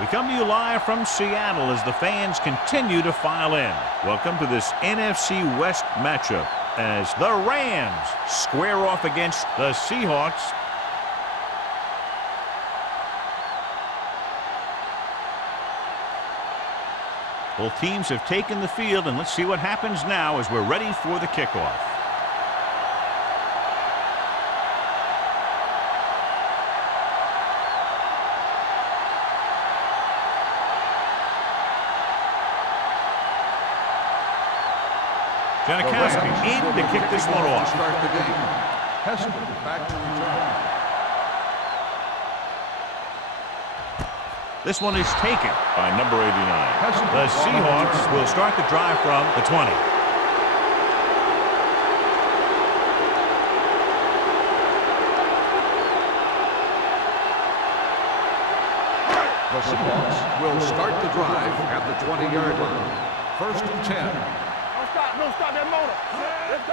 We come to you live from Seattle as the fans continue to file in. Welcome to this NFC West matchup as the Rams square off against the Seahawks. Both teams have taken the field, and let's see what happens now as we're ready for the kickoff. Janikowski in to kick this one off. Start the game. Hester back to return. This one is taken by number 89. The Seahawks will start the drive from the 20. The Seahawks will start the drive at the 20-yard line. 1st and 10. Don't stop that motor.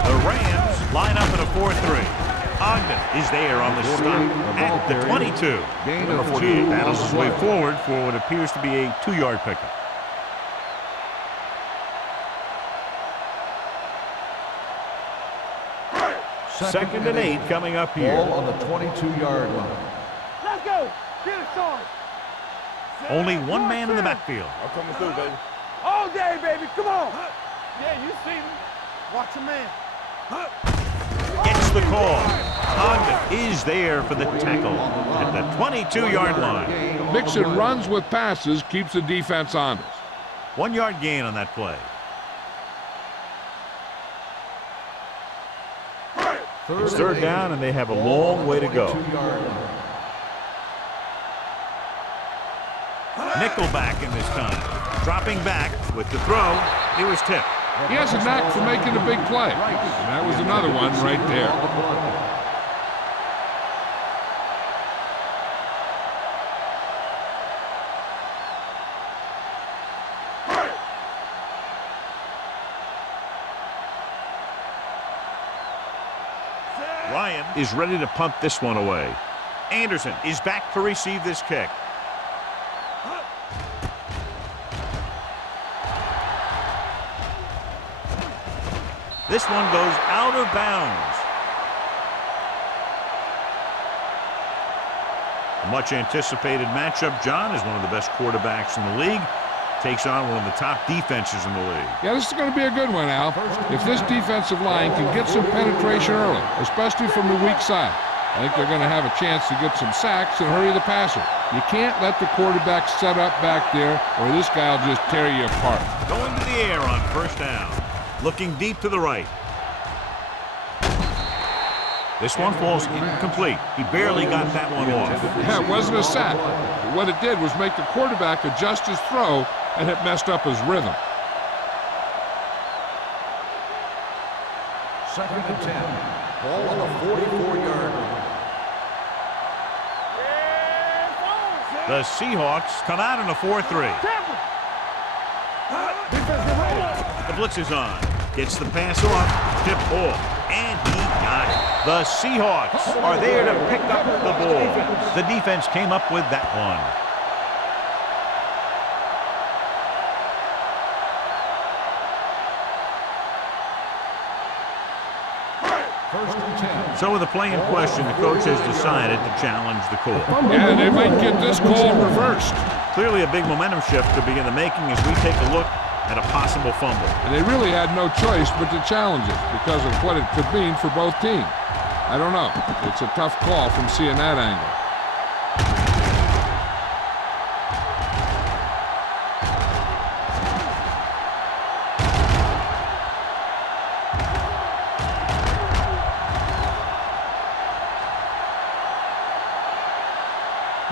The Rams line up at a 4-3. Ogden is there on the stop at the 22. Number 48 battles his way forward for what appears to be a 2-yard pickup. Second and 8 coming up here. Ball on the 22-yard line. Let's go. Get it started. Only one man in the backfield. I'm coming through, baby. All day, baby. Come on. Yeah, you see me. Watch your man. Gets the call. Ogden is there for the tackle at the 22-yard line. Mixon runs with passes, keeps the defense honest. 1-yard gain on that play. It's third down, and they have a long way to go. Nickelback in this time. Dropping back with the throw. He was tipped. He has a knack for making a big play. And that was another one right there. Ryan is ready to punt this one away. Anderson is back to receive this kick. This one goes out of bounds. A much anticipated matchup. John is one of the best quarterbacks in the league. Takes on one of the top defenses in the league. Yeah, this is going to be a good one, Al. If this defensive line can get some penetration early, especially from the weak side, I think they're going to have a chance to get some sacks and hurry the passer. You can't let the quarterback set up back there, or this guy will just tear you apart. Going to the air on first down. Looking deep to the right. This one falls incomplete. He barely got that one off. Yeah, it wasn't a sack. But what it did was make the quarterback adjust his throw, and it messed up his rhythm. 2nd and 10. Ball on the 44-yard line. The Seahawks come out in a 4-3. The blitz is on. Gets the pass off. Tip ball. And he got it. The Seahawks are there to pick up the ball. The defense came up with that one. So with the play in question, the coach has decided to challenge the call. Yeah, they might get this call reversed. Clearly a big momentum shift to be in the making as we take a look at a possible fumble. And they really had no choice but to challenge it because of what it could mean for both teams. I don't know. It's a tough call from seeing that angle.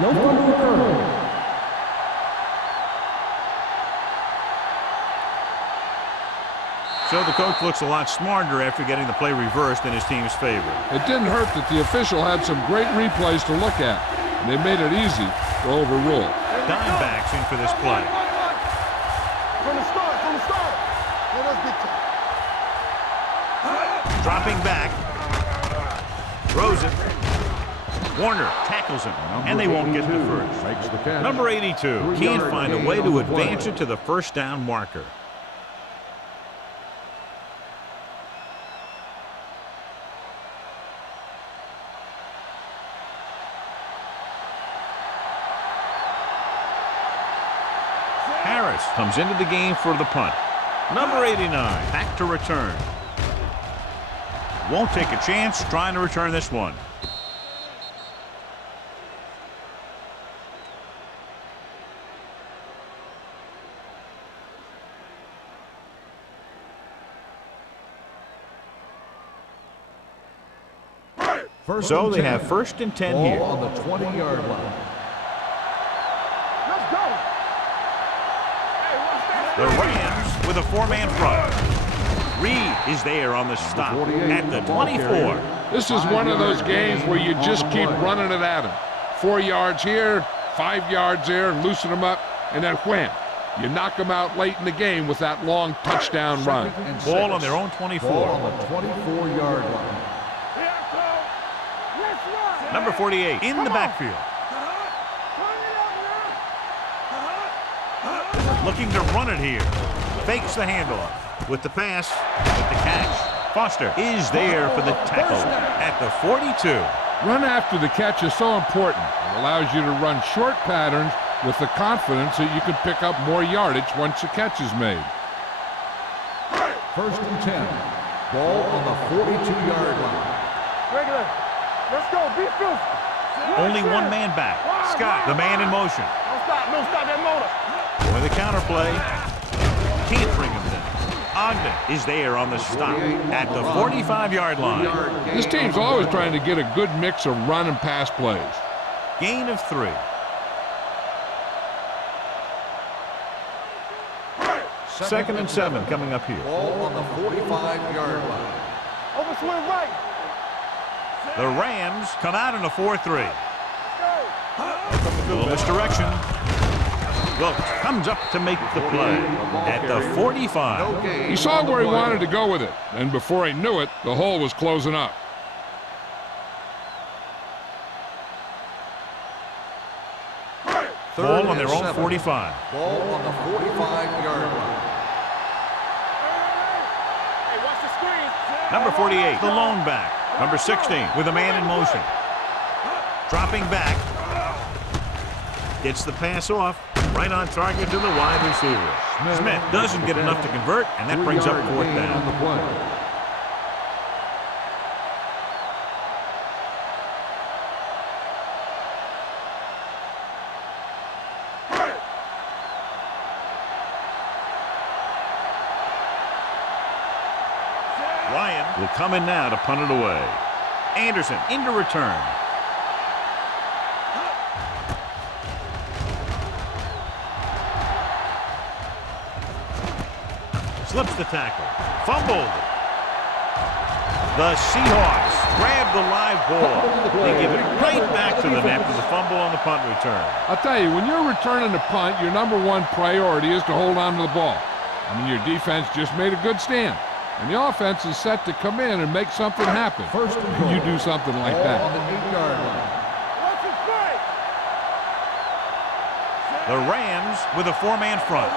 No fumble occurred. So the coach looks a lot smarter after getting the play reversed in his team's favor. It didn't hurt that the official had some great replays to look at. And they made it easy to overrule. Dimebacks in for this play. From the start. Let us get Dropping back. Throws it. Warner tackles him, and they won't get the first. Makes the catch. Number 82 can't 3-yard find a gain way on to the play. advance it to the first down marker. Harris comes into the game for the punt. Number 89 back to return. Won't take a chance trying to return this one. So they have first and 10 Ball here. on the 20-yard line. Let's go. Hey, watch that. The Rams with a four-man front. Reed is there on the stop at the 24. This is one of those games where you just keep running it at them. 4 yards here, 5 yards there, and loosen them up, and then wham. You knock them out late in the game with that long touchdown run. Second and Ball 6. on their own Ball 24. on the 24-yard line. Here I come. Let's run. Number 48 in the backfield. Looking to run it here. Fakes the handoff. With the pass, with the catch. Foster is there for the tackle at the 42. Run after the catch is so important. It allows you to run short patterns with the confidence that you can pick up more yardage once the catch is made. First and 10. Ball on the 42-yard line. Regular. Let's go. Be filthy. Only one man back. Scott, the man in motion. Don't stop that motor. For the counterplay. Can't bring him down. Ogden is there on the stop at the 45-yard line. This team's always trying to get a good mix of run and pass plays. Gain of 3. Second and 7 coming up here. Ball on the 45-yard line. Over swing right. The Rams come out in a 4-3. Let's go. Little misdirection. Wilkes comes up to make the play at the 45. He saw where he wanted to go with it, and before he knew it, the hole was closing up. Ball on their own 45. Ball on the 45-yard line. Hey, watch the screen. Number 48, the lone back. Number 16 with a man in motion. Dropping back. Gets the pass off. Right on target to the wide receiver. Smith doesn't get enough to convert, and that brings up 4th On down. the play. Ryan will come in now to punt it away. Anderson into return. Slips the tackle. Fumbled. The Seahawks grab the live ball. They give it right back to them after the fumble on the punt return. I'll tell you, when you're returning a punt, your number one priority is to hold on to the ball. I mean, your defense just made a good stand, and the offense is set to come in and make something happen. First and When you goal. do something like Ball that. on the 8-yard line. Watch it play. The Rams with a 4-man front.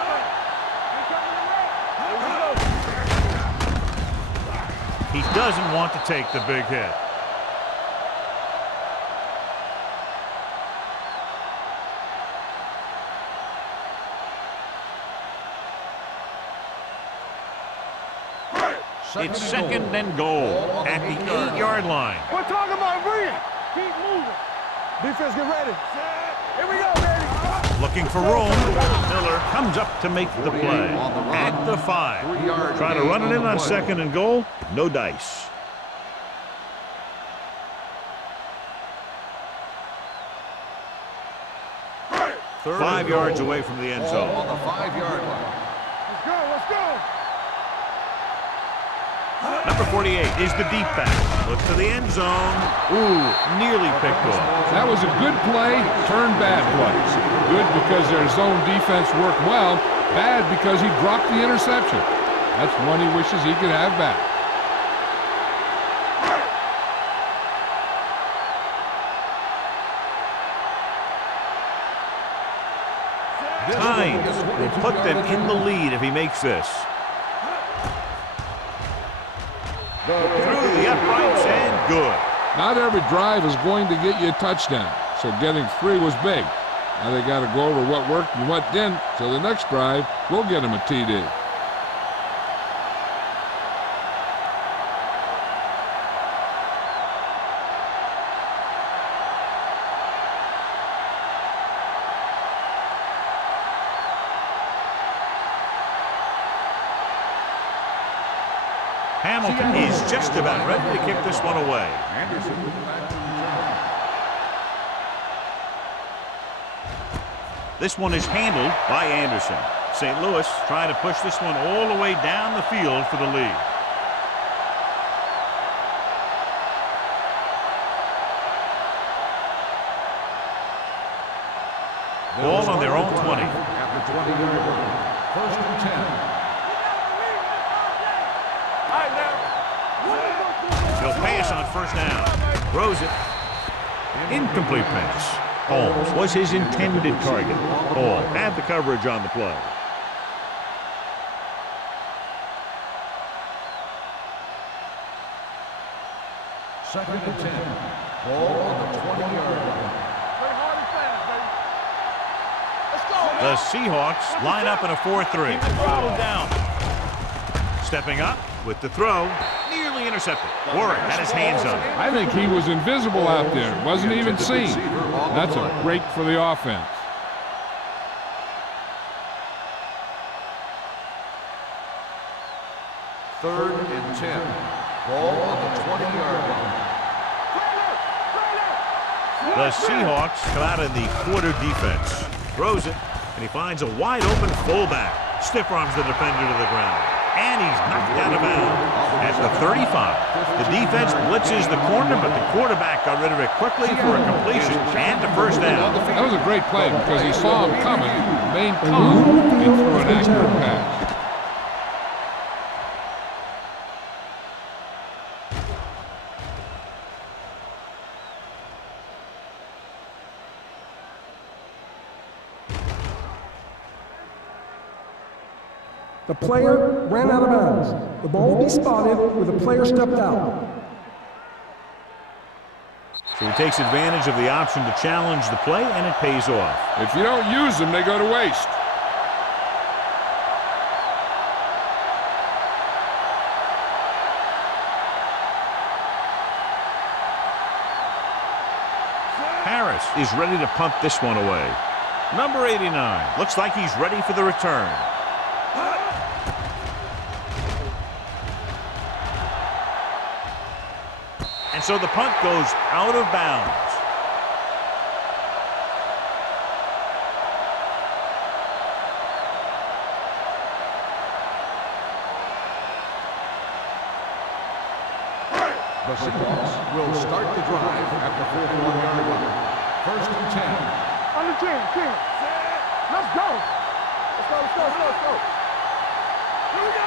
He doesn't want to take the big hit. It's second and goal at the 8-yard line. We're talking about bringing. Keep moving. Defense, get ready. Here we go, baby. Looking for room. Miller comes up to make the play at the 5. Trying to run it in on second and goal. No dice. Third 5 and yards goal. away from the end Ball zone. on the 5-yard line. Let's go, let's go. Number 48 is the deep back. Looks to the end zone. Ooh, nearly picked off. That was a good play, turned bad play. Good because their zone defense worked well. Bad because he dropped the interception. That's one he wishes he could have back. Tynes will put them in the lead if he makes this. Through the uprights and good. Not every drive is going to get you a touchdown, so getting 3 was big. Now they got to go over what worked and what didn't, so the next drive will get them a TD. Hamilton is just about ready to kick this one away. This one is handled by Anderson. St. Louis trying to push this one all the way down the field for the lead. Ball on their own 20. At the 20-yard line. 1st and 10. He'll pass on 1st down. Throws it. Incomplete pass. Holmes was his intended target. Hall had the coverage on the play. Second and 10. Ball on the 20-yard line. The Seahawks line up in a 4-3. Down. Stepping up with the throw. Nearly intercepted. Warren had his hands on it. I think he was invisible out there. Wasn't even seen. That's a break for the offense. Third and 10. Ball on the 20-yard line. The Seahawks come out in the quarter defense. Throws it, and he finds a wide-open fullback. Stiff arms the defender to the ground. And he's knocked out of bounds at the 35. The defense blitzes the corner, but the quarterback got rid of it quickly for a completion and a 1st down. That was a great play because he saw him coming, remained calm, and threw an accurate pass. The player ran out of bounds. The ball will be spotted where the player stepped out. So he takes advantage of the option to challenge the play, and it pays off. If you don't use them, they go to waste. Harris is ready to punt this one away. Number 89 looks like he's ready for the return. And so the punt goes out of bounds. The Seahawks will start the drive at the 41-yard line. 1st and 10. On the 10. Let's go. Let's go. Here we go.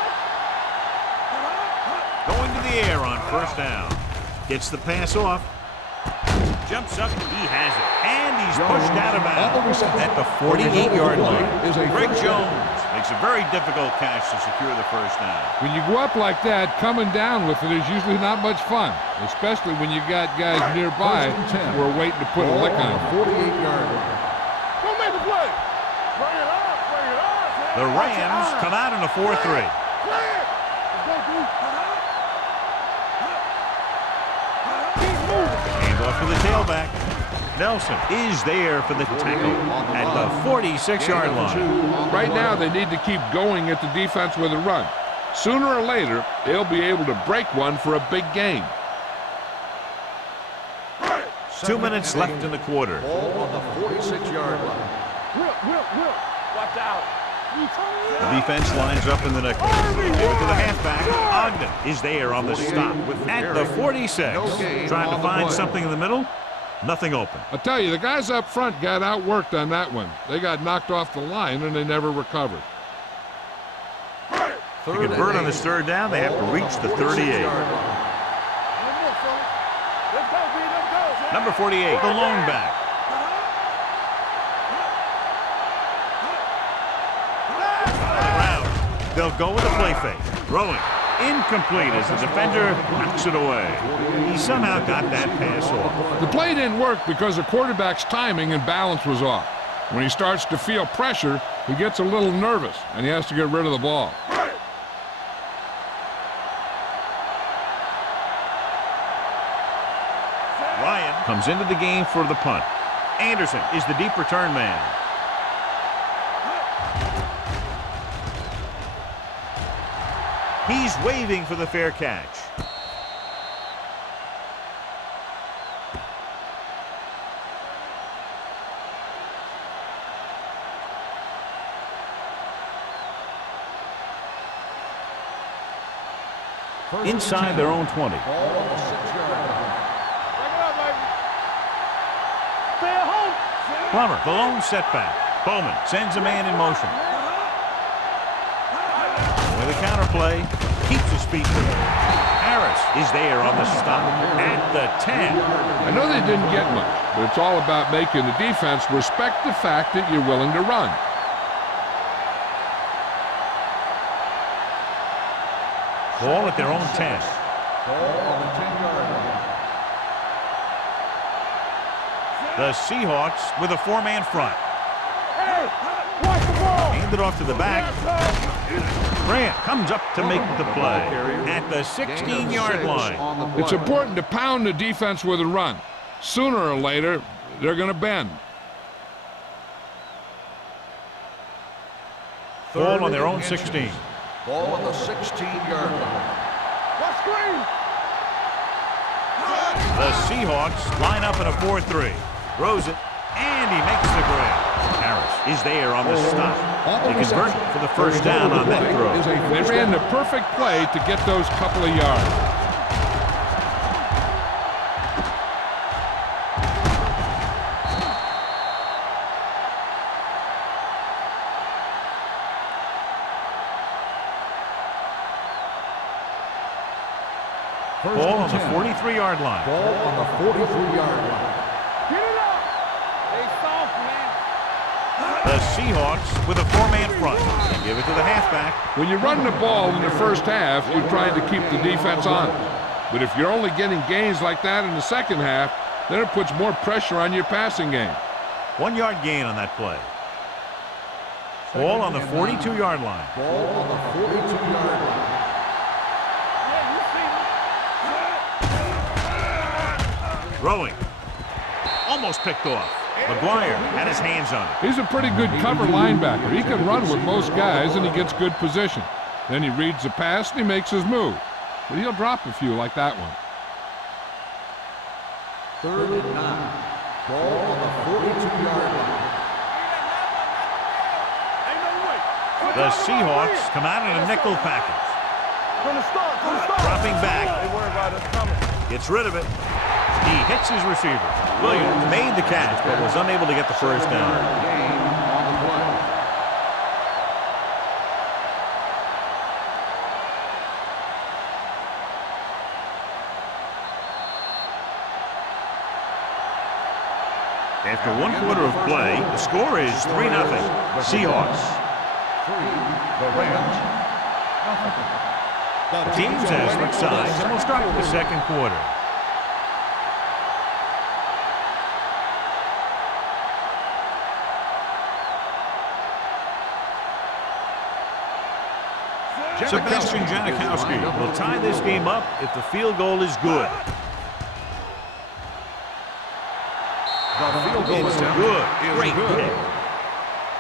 Going to the air on 1st down. Gets the pass off. Jumps up. He has it. And he's pushed out of bounds at the 48-yard line. Greg Jones makes a very difficult catch to secure the 1st down. When you go up like that, coming down with it is usually not much fun, especially when you got guys nearby who are waiting to put a lick on it. 48-yard line. Go make the play. Bring it up. The Rams come out in a 4-3. Clear. Let's go, dude. Off to the tailback. Nelson is there for the tackle at the 46-yard line. Right now, they need to keep going at the defense with a run. Sooner or later, they'll be able to break one for a big game. 2 minutes left in the quarter. Ball on the 46-yard line. Will. Watch out. The defense lines up in the nickel. Give it to the halfback. Ogden is there on the stop at the 46. Trying to find something in the middle. Nothing open. I'll tell you, the guys up front got outworked on that one. They got knocked off the line, and they never recovered. To convert on this 3rd down, they have to reach the 38. Number 48, the lone back. They'll go with a play fake. Throwing. Incomplete as the defender knocks it away. He somehow got that pass off. The play didn't work because the quarterback's timing and balance was off. When he starts to feel pressure, he gets a little nervous, and he has to get rid of the ball. Ryan comes into the game for the punt. Anderson is the deep return man. He's waving for the fair catch. Inside their own 20. Plummer, the lone setback. Bowman sends a man in motion. With a counter play, keeps his feet moving. Harris is there on the stop at the 10. I know they didn't get much, but it's all about making the defense respect the fact that you're willing to run. Ball at their own 10. The Seahawks with a four-man front. Handed off to the back. Grant comes up to make the play at the 16-yard line. It's important to pound the defense with a run. Sooner or later, they're going to bend. Ball on their own 16. Ball on the 16-yard line. The Seahawks line up in a 4-3. Throws it, and he makes the grab. Harris is there on the stop. They convert for the first down on that throw. They ran the perfect play to get those couple of yards. Ball on the 43-yard line. Ball on the 43-yard line. The Seahawks with a four-man front. They give it to the halfback. When you run the ball in the first half, you're trying to keep the defense honest. But if you're only getting gains like that in the second half, then it puts more pressure on your passing game. 1-yard gain on that play. Ball on the 42-yard line. Ball on the 42-yard line. Throwing. Almost picked off. McGuire had his hands on it. He's a pretty good cover linebacker. He can run with most guys, and he gets good position. Then he reads the pass, and he makes his move. But he'll drop a few like that one. 3rd and 9. Ball on the 42-yard line. The Seahawks come out in a nickel package. Dropping back. Gets rid of it. He hits his receiver. Williams made the catch, but was unable to get the first down. Gain on the play. After 1 quarter of play, the score is 3-0. Seahawks. 3, the Rams. The teams have switched sides, and we'll start with the second quarter. Sebastian Janikowski will tie this game up if the field goal is good. The field goal It's attempt good. is Great good. kick.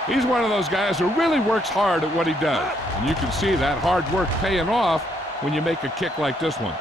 He's one of those guys who really works hard at what he does. And you can see that hard work paying off when you make a kick like this one.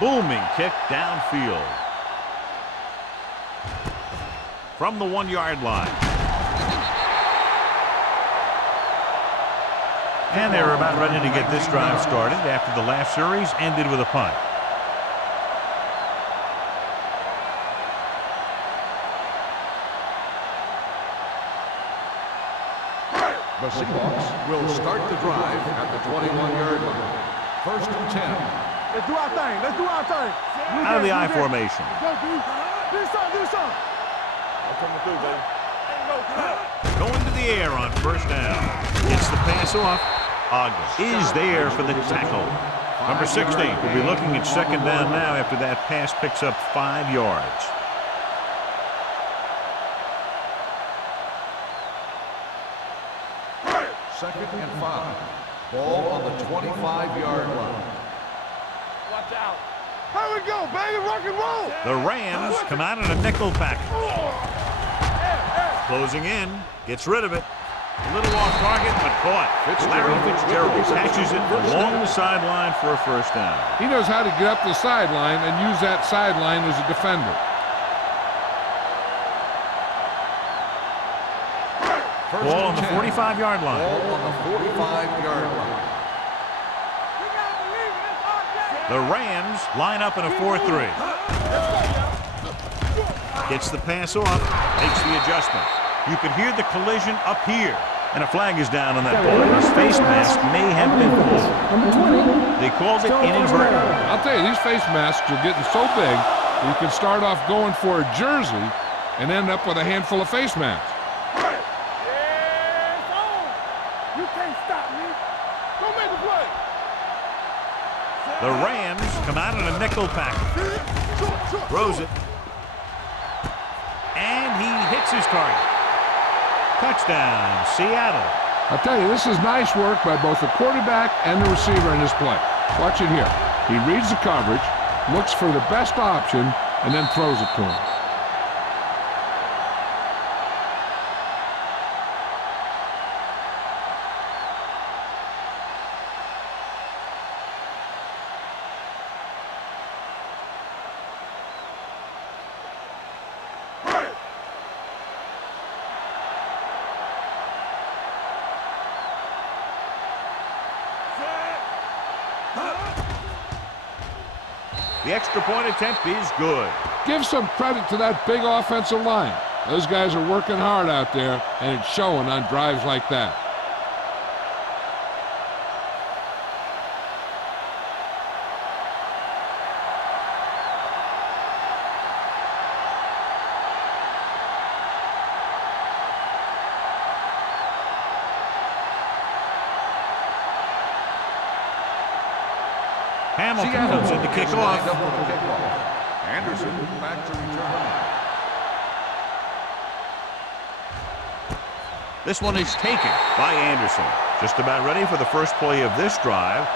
Booming kick downfield. From the 1-yard line. And they're about ready to get this drive started after the last series ended with a punt. The Seahawks will start the drive at the 21-yard line. First and 10. Let's do our thing. Let's do our thing. Out of the I formation. Go, D. Do something. Do something. I'm coming through, baby. Going to the air on first down. Gets the pass off. Ogden is there for the tackle. Number 16 will be looking at second down now after that pass picks up 5 yards. Second and 5. Ball on the 25-yard line. Watch out. Here we go, baby. Rock and roll. The Rams come out in a nickel package. Closing in. Gets rid of it. A little off target, but caught. Larry Fitzgerald catches it along the sideline for a first down. He knows how to get up the sideline and use that sideline as a defender. Ball on the 45-yard line. Ball on the 45-yard line. The Rams line up in a 4-3. Gets the pass off, makes the adjustment. You could hear the collision up here, and a flag is down on that ball. His face mask may have been pulled. Number 20. They called it inadvertent. I'll tell you, these face masks are getting so big that you can start off going for a jersey and end up with a handful of face masks. You can't stop me. Go make the play. The Rams come out in a nickel package. Throws it. And he hits his target. Touchdown, Seattle. I'll tell you, this is nice work by both the quarterback and the receiver in this play. Watch it here. He reads the coverage, looks for the best option, and then throws it to him. The extra point attempt is good. Give some credit to that big offensive line. Those guys are working hard out there, and it's showing on drives like that. Hamilton comes in to kick off. Anderson back to return. This one is taken by Anderson. Just about ready for the first play of this drive.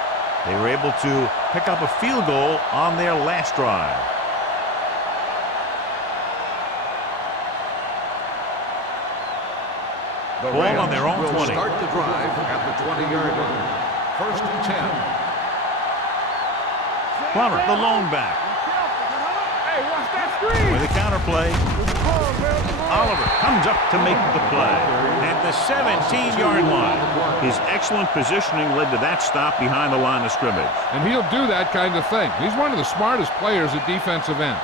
They were able to pick up a field goal on their last drive. The Ball Rams on their own will 20. start the drive at the 20-yard line. First and 10. Plummer, the lone back. Hey, watch that screen. With a counterplay. Oliver comes up to make the play. At the 17-yard line. His excellent positioning led to that stop behind the line of scrimmage. And he'll do that kind of thing. He's one of the smartest players at defensive end.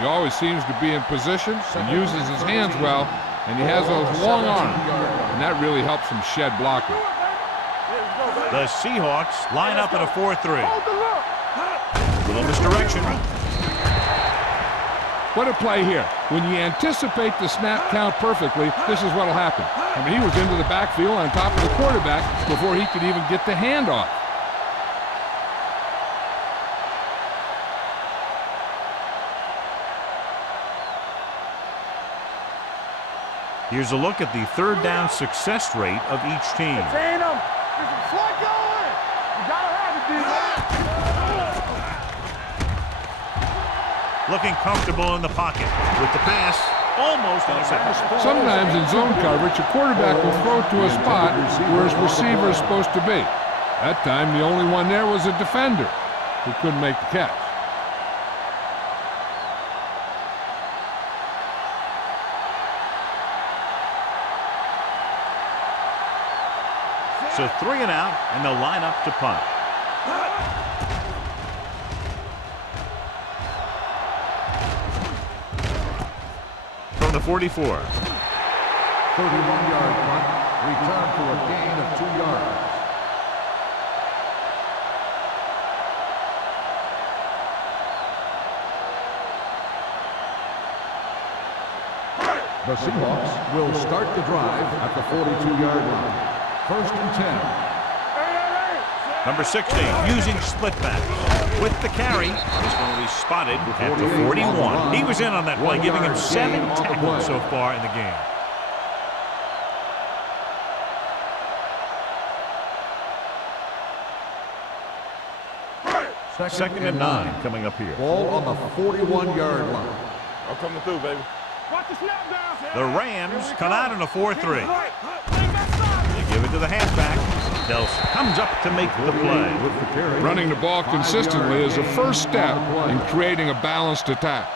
He always seems to be in position, he uses his hands well, and he has those long arms, and that really helps him shed blocking. The Seahawks line up in a 4-3. Hold the look. Little misdirection. What a play here. When you anticipate the snap count perfectly, this is what will happen. I mean, he was into the backfield on top of the quarterback before he could even get the handoff. Here's a look at the third down success rate of each team. Chain him. There's some slug going. You gotta have it, D. Looking comfortable in the pocket with the pass almost intercepted. Sometimes in zone coverage, a quarterback will throw to a spot where his receiver is supposed to be. That time, the only one there was a defender who couldn't make the catch. So 3 and out, and they'll line up to punt. From the 44. 31-yard punt Return for a gain of 2 yards. The Seahawks will start the drive at the 42-yard line. 1st and 10. Number 60 using split backs. With the carry, this one will be spotted at the 41. He was in on that play, giving him 7 tackles so far in the game. Second and 9 coming up here. Ball on the 41-yard line. I'm coming through, baby. Watch the snap down. The Rams come out in a 4-3. They give it to the halfback. Kelsey comes up to make the play. Running the ball consistently is a first step in creating a balanced attack.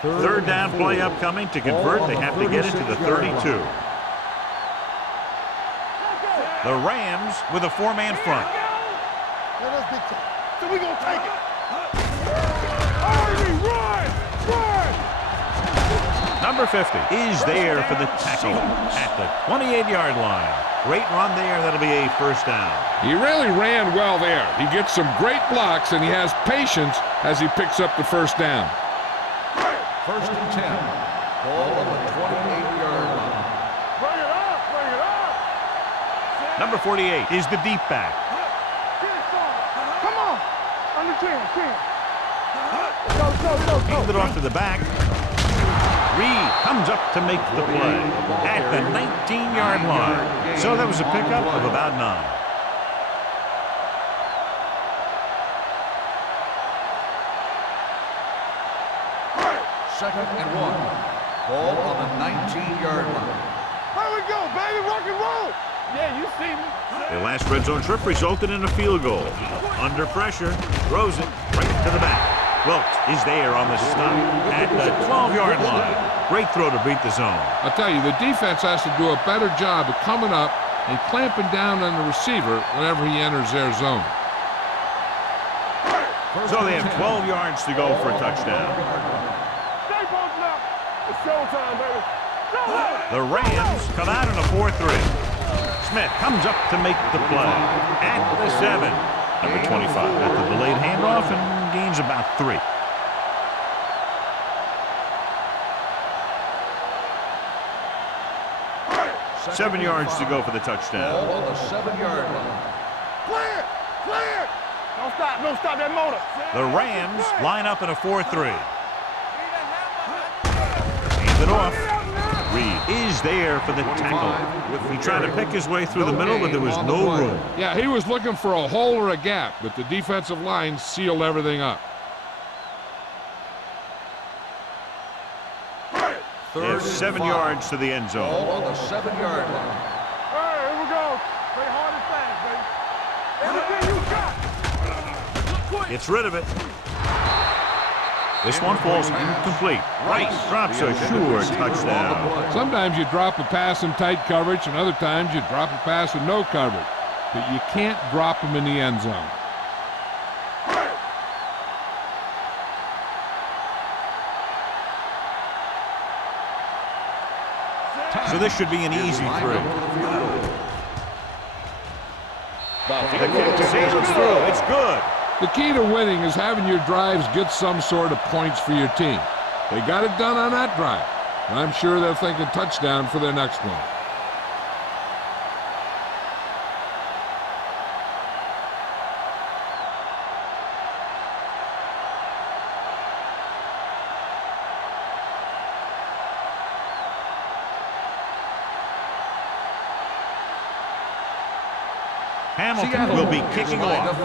Third down play upcoming. To convert, they have to get it to the 32. The Rams with a 4-man front. So we gonna take it. Army, run! Run! Number 50 is there for the tackle at the 28-yard line. Great run there. That'll be a first down. He really ran well there. He gets some great blocks, and he has patience as he picks up the first down. 1st and 10. Ball on the 28-yard line. Bring it up! Bring it up! Number 48 is the deep back. Come on! Under 10, 10. Hands it off to the back. Reed comes up to make the play at the 19-yard line. So that was a pickup of about 9. Second and 1. Ball on the 19-yard line. Here we go, baby. Rock and roll. Yeah, you see me. Their last red zone trip resulted in a field goal. Under pressure, throws it right to the back. Wilt is there on the stop at the 12-yard line. Great throw to beat the zone. I'll tell you, the defense has to do a better job of coming up and clamping down on the receiver whenever he enters their zone. So they have 12 yards to go for a touchdown. Stay posted up. It's showtime, baby. The Rams come out in a 4-3. Smith comes up to make the play at the 7. Number 25 got the delayed handoff and gains about 3. Seven yards to go for the touchdown. Ball on the 7-yard line. Clear! Clear! Don't stop. Don't stop that motor. The Rams line up in a 4-3. Hands it off. Reed is there for the tackle. He tried to pick his way through the middle, but there was no room. Yeah, he was looking for a hole or a gap, but the defensive line sealed everything up. They have 7 yards to the end zone. Ball on the 7-yard line. All right, here we go. Play hard and fast, baby. Everything you got. Gets rid of it. This one falls incomplete. Rice drops a sure touchdown. Sometimes you drop a pass in tight coverage, and other times you drop a pass with no coverage. But you can't drop them in the end zone. So this should be an easy 3. The kick sails through. It's good. The key to winning is having your drives get some sort of points for your team. They got it done on that drive. And I'm sure they're thinking touchdown for their next one. Hamilton will be kicking off.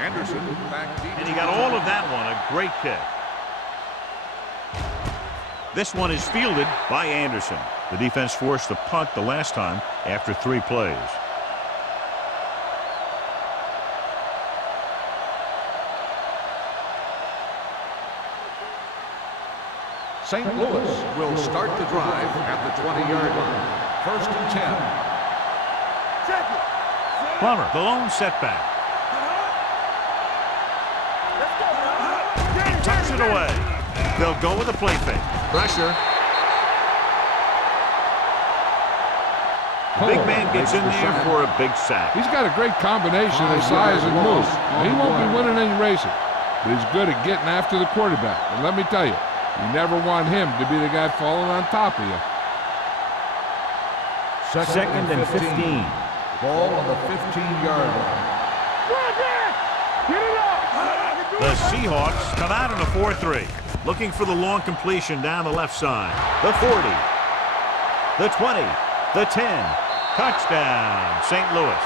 Anderson back deep. And he got all of that one. A great kick. This one is fielded by Anderson. The defense forced the punt the last time after 3 plays. St. Louis will start the drive at the 20-yard line. 1st and 10. Check it. Plummer, the lone setback. He tucks it away. They'll go with a play fake. Pressure. The big man gets in there for a big sack. He's got a great combination of size and moves. Now, he won't be winning any races, but he's good at getting after the quarterback. And let me tell you, you never want him to be the guy falling on top of you. Second and 15. Ball on the 15-yard line. Get it up. The Seahawks come out in a 4-3. Looking for the long completion down the left side. The 40. The 20. The 10. Touchdown, St. Louis.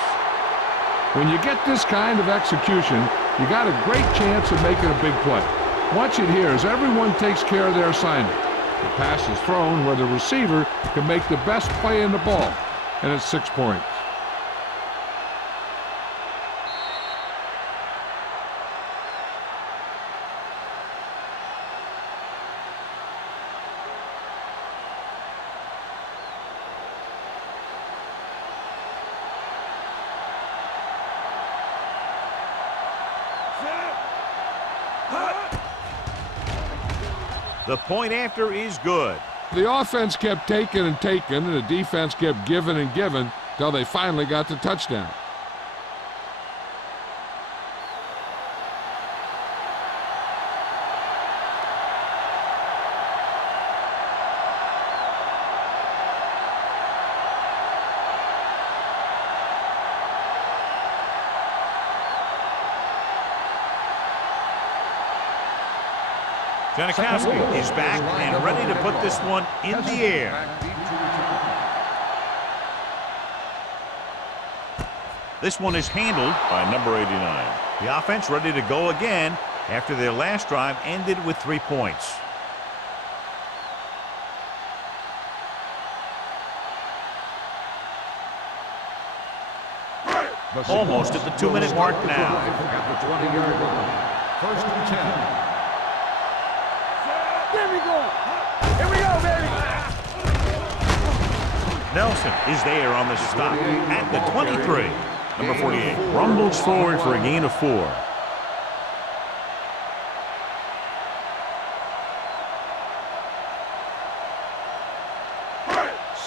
When you get this kind of execution, you got a great chance of making a big play. Watch it here as everyone takes care of their assignment. The pass is thrown where the receiver can make the best play in the ball, and it's 6 points. The point after is good. The offense kept taking and taking, and the defense kept giving and giving till they finally got the touchdown. Janikowski is back and ready to put this one in the air. This one is handled by number 89. The offense ready to go again after their last drive ended with 3 points. Almost at the 2-minute mark now. At the 20-yard line. First and 10. There we go. Here we go, baby. Nelson is there on the stop at the 23. Number 48 rumbles forward for a gain of 4.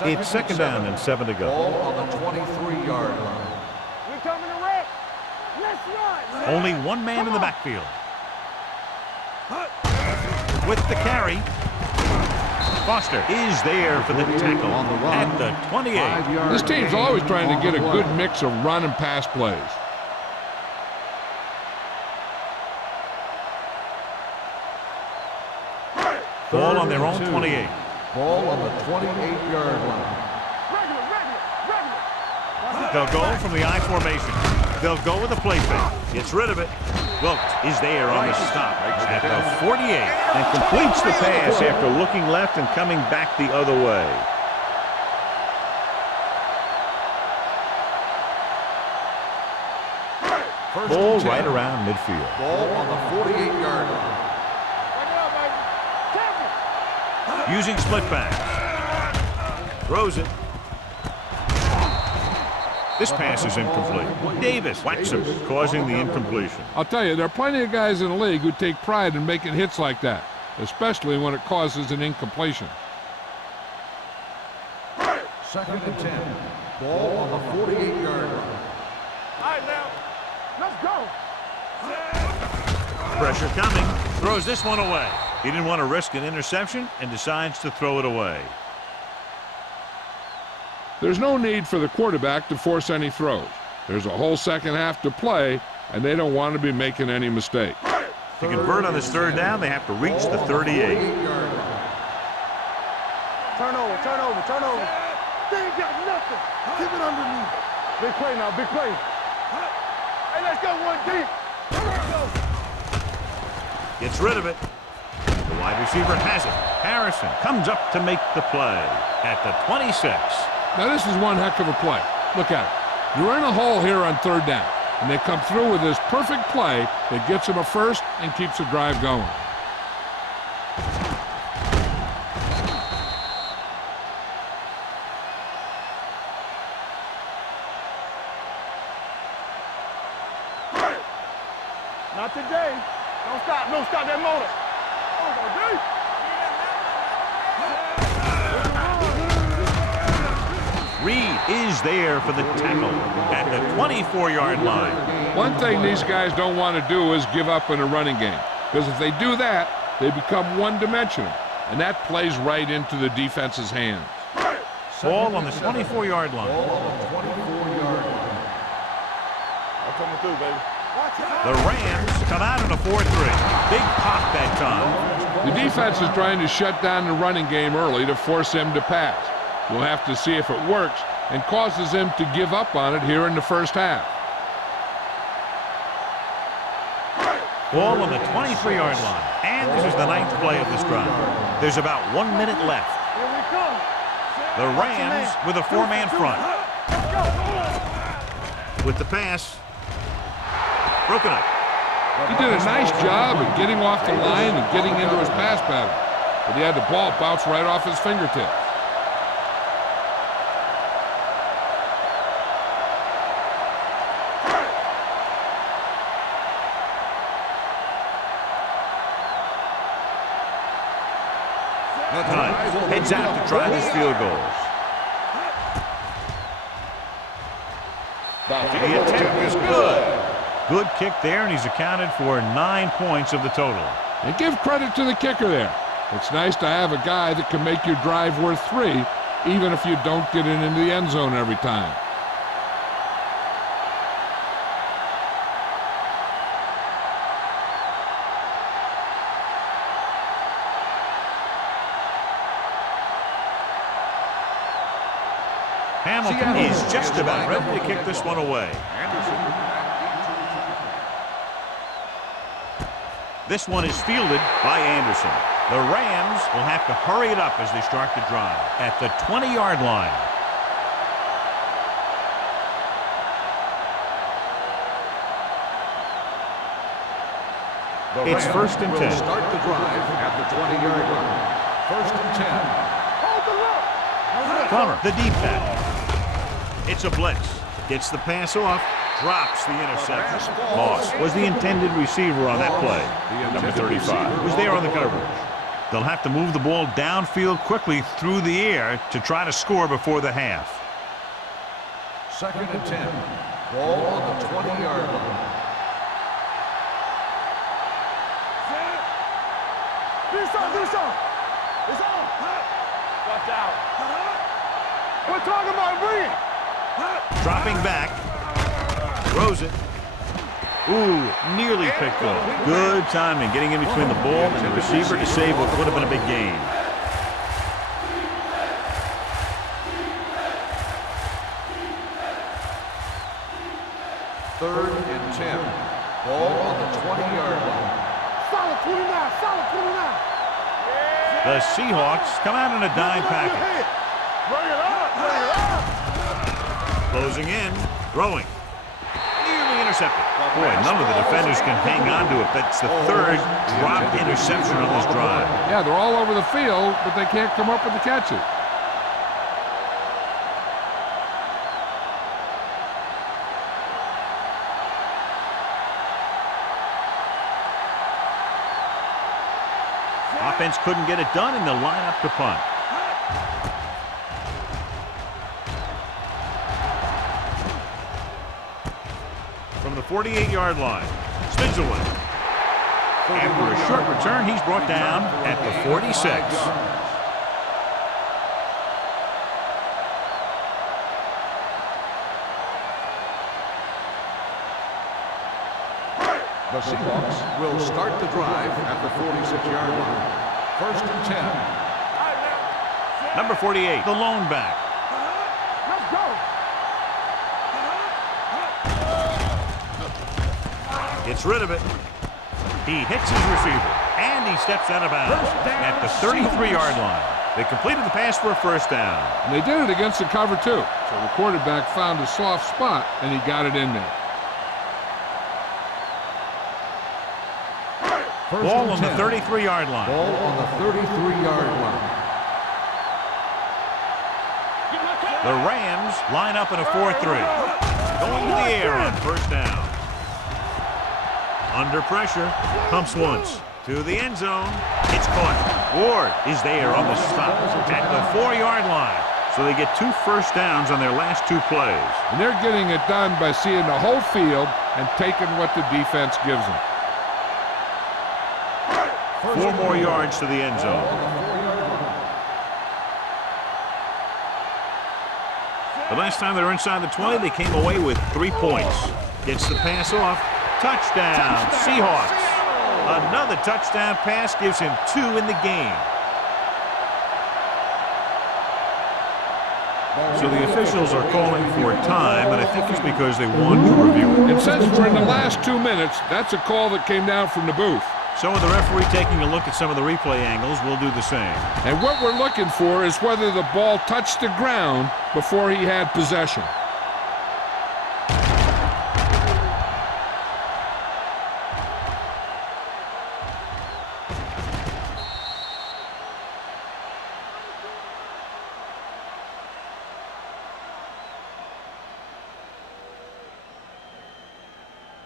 It's second down and 7 to go. Ball on the 23-yard line. We're coming to wreck. Let's run. Only one man in the backfield. With the carry, Foster is there for the tackle on the run at the 28. This team's always trying to get a good mix of run and pass plays. Ball on their own 28. Ball on the 28-yard line. Regular. They'll go from the I formation. They'll go with a play fake. Gets rid of it. Wilt is there on the stop at the 48 and completes the pass after looking left and coming back the other way. Ball right around midfield. Ball on the 48-yard line. Using split back. Throws it. This pass is incomplete. Davis whacks him, causing the incompletion. I'll tell you, there are plenty of guys in the league who take pride in making hits like that, especially when it causes an incompletion. Second and 10. Ball on the 48-yard line. All right, now. Let's go. Pressure coming. Throws this one away. He didn't want to risk an interception and decides to throw it away. There's no need for the quarterback to force any throws. There's a whole second half to play, and they don't want to be making any mistakes. To convert on this third down, they have to reach the 38. Turnover. They ain't got nothing. Keep it underneath. Big play now, big play. Hey, let's go one deep. Gets rid of it. The wide receiver has it. Harrison comes up to make the play at the 26. Now, this is one heck of a play. Look at it. You're in a hole here on third down, and they come through with this perfect play that gets them a first and keeps the drive going. Not today. Don't stop that motor. Oh, my dude. Reed is there for the tackle at the 24-yard line. One thing these guys don't want to do is give up in a running game, because if they do that, they become one-dimensional, and that plays right into the defense's hands. Ball on the 24-yard line. Coming through, baby. The Rams come out in a 4-3. Big pop that time. The defense is trying to shut down the running game early to force him to pass. We'll have to see if it works and causes him to give up on it here in the first half. Ball on the 23-yard line. And this is the 9th play of this drive. There's about 1 minute left. Here we come. The Rams with a 4-man front. With the pass. Broken up. He did a nice job of getting off the line and getting into his pass pattern, but he had the ball bounce right off his fingertips. Hunt heads out to try this field goal. The attempt is good. Good kick there, and he's accounted for 9 points of the total. And give credit to the kicker there. It's nice to have a guy that can make your drive worth 3, even if you don't get it into the end zone every time. Hamilton is just about ready to kick this one away. This one is fielded by Anderson. The Rams will have to hurry it up as they start the drive at the 20-yard line. It's 1st and 10. Start the drive at the 20-yard line. 1st and 10. Hold the look. Plummer, the deep back. It's a blitz. Gets the pass off. Drops the interception. Moss was the intended receiver on that play. Number 35 was there on the coverage. They'll have to move the ball downfield quickly through the air to try to score before the half. 2nd and 10. Ball on the 20-yard line. Do something. It's on. Watch out. We're talking about bring it. Dropping back. Throws it. Ooh, nearly picked off. Good timing getting in between the ball and the receiver to save what would have been a big gain. Third and 10. Ball on the 20-yard line. Solid 29. The Seahawks come out in a dime package. Bring it up. Closing in. Throwing. Nearly intercepted. Boy, none of the defenders can hang on to it. That's the 3rd dropped interception on this drive. Yeah, they're all over the field, but they can't come up with the catches. Offense couldn't get it done, and they'll line up to punt. From the 48-yard line, spins away. After a short return, he's brought down at the 46. The Seahawks will start the drive at the 46-yard line. 1st and 10. Number 48, the lone back. Let's go. Gets rid of it. He hits his receiver, and he steps out of bounds at the 33-yard line. They completed the pass for a 1st down. And they did it against the cover, too. So the quarterback found a soft spot, and he got it in there. Ball on the 33-yard line. Ball on the 33-yard line. The Rams line up in a 4-3. Going to the air on 1st down. Under pressure. Pumps once. To the end zone. It's caught. Ward is there on the stop at the 4-yard line. So they get 2 first downs on their last 2 plays. And they're getting it done by seeing the whole field and taking what the defense gives them. 4 more yards to the end zone. The last time they were inside the 20, they came away with 3 points. Gets the pass off. Touchdown, Seahawks. Another touchdown pass gives him 2 in the game. So the officials are calling for time, and I think it's because they want to review it. And since we're in the last 2 minutes, that's a call that came down from the booth. So with the referee taking a look at some of the replay angles, we'll do the same. And what we're looking for is whether the ball touched the ground before he had possession.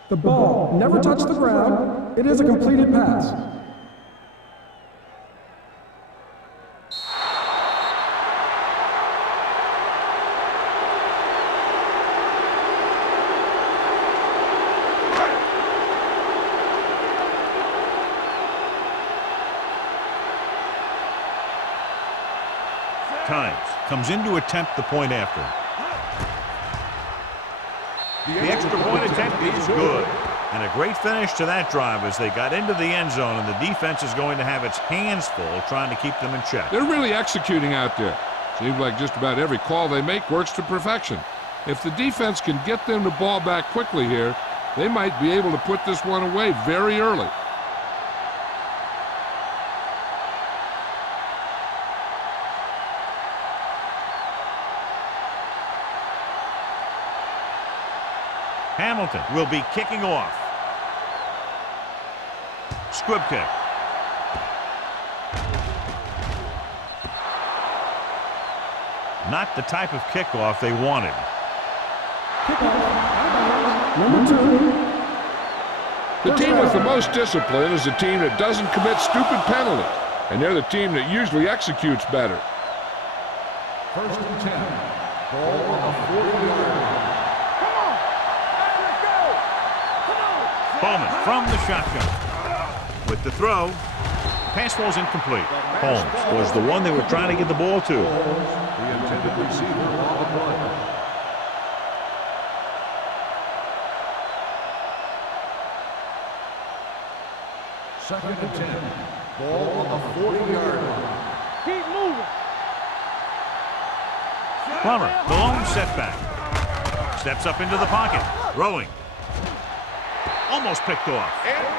The ball never touched the ground. It is a completed pass. Times comes in to attempt the point after. The extra point attempt is good. And a great finish to that drive as they got into the end zone, and the defense is going to have its hands full trying to keep them in check. They're really executing out there. Seems like just about every call they make works to perfection. If the defense can get them the ball back quickly here, they might be able to put this one away very early. Hamilton will be kicking off. Squib kick. Not the type of kickoff they wanted. Number 2. The team with the most discipline is the team that doesn't commit stupid penalties, and they're the team that usually executes better. 1st and 10. Ball on the 40-yard line. Bowman from the shotgun. With the throw, pass ball's incomplete. Holmes was the one they were trying to get the ball to. The intended receiver on the play. Second and 10. Ball on the 40-yard line. Keep moving. Plummer, the lone setback. Steps up into the pocket. Throwing. Almost picked off.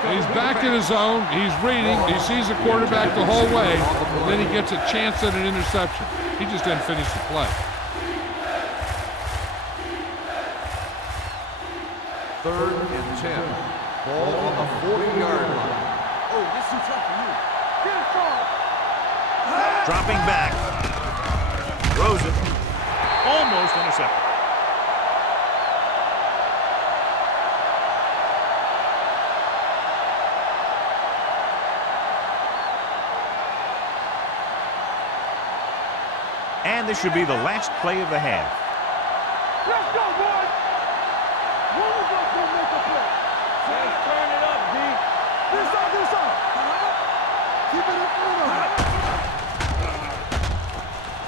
He's back in his zone. He's reading. He sees the quarterback the whole way, and then he gets a chance at an interception. He just didn't finish the play. 3rd and 10. Ball on the 40-yard line. Oh, this is tough for you. Get it far. Dropping back. Throws it. Almost intercepted. And this should be the last play of the half. Let's go, boys. One of us will make a play. Let's turn it up, D. This up. Keep it in front of him.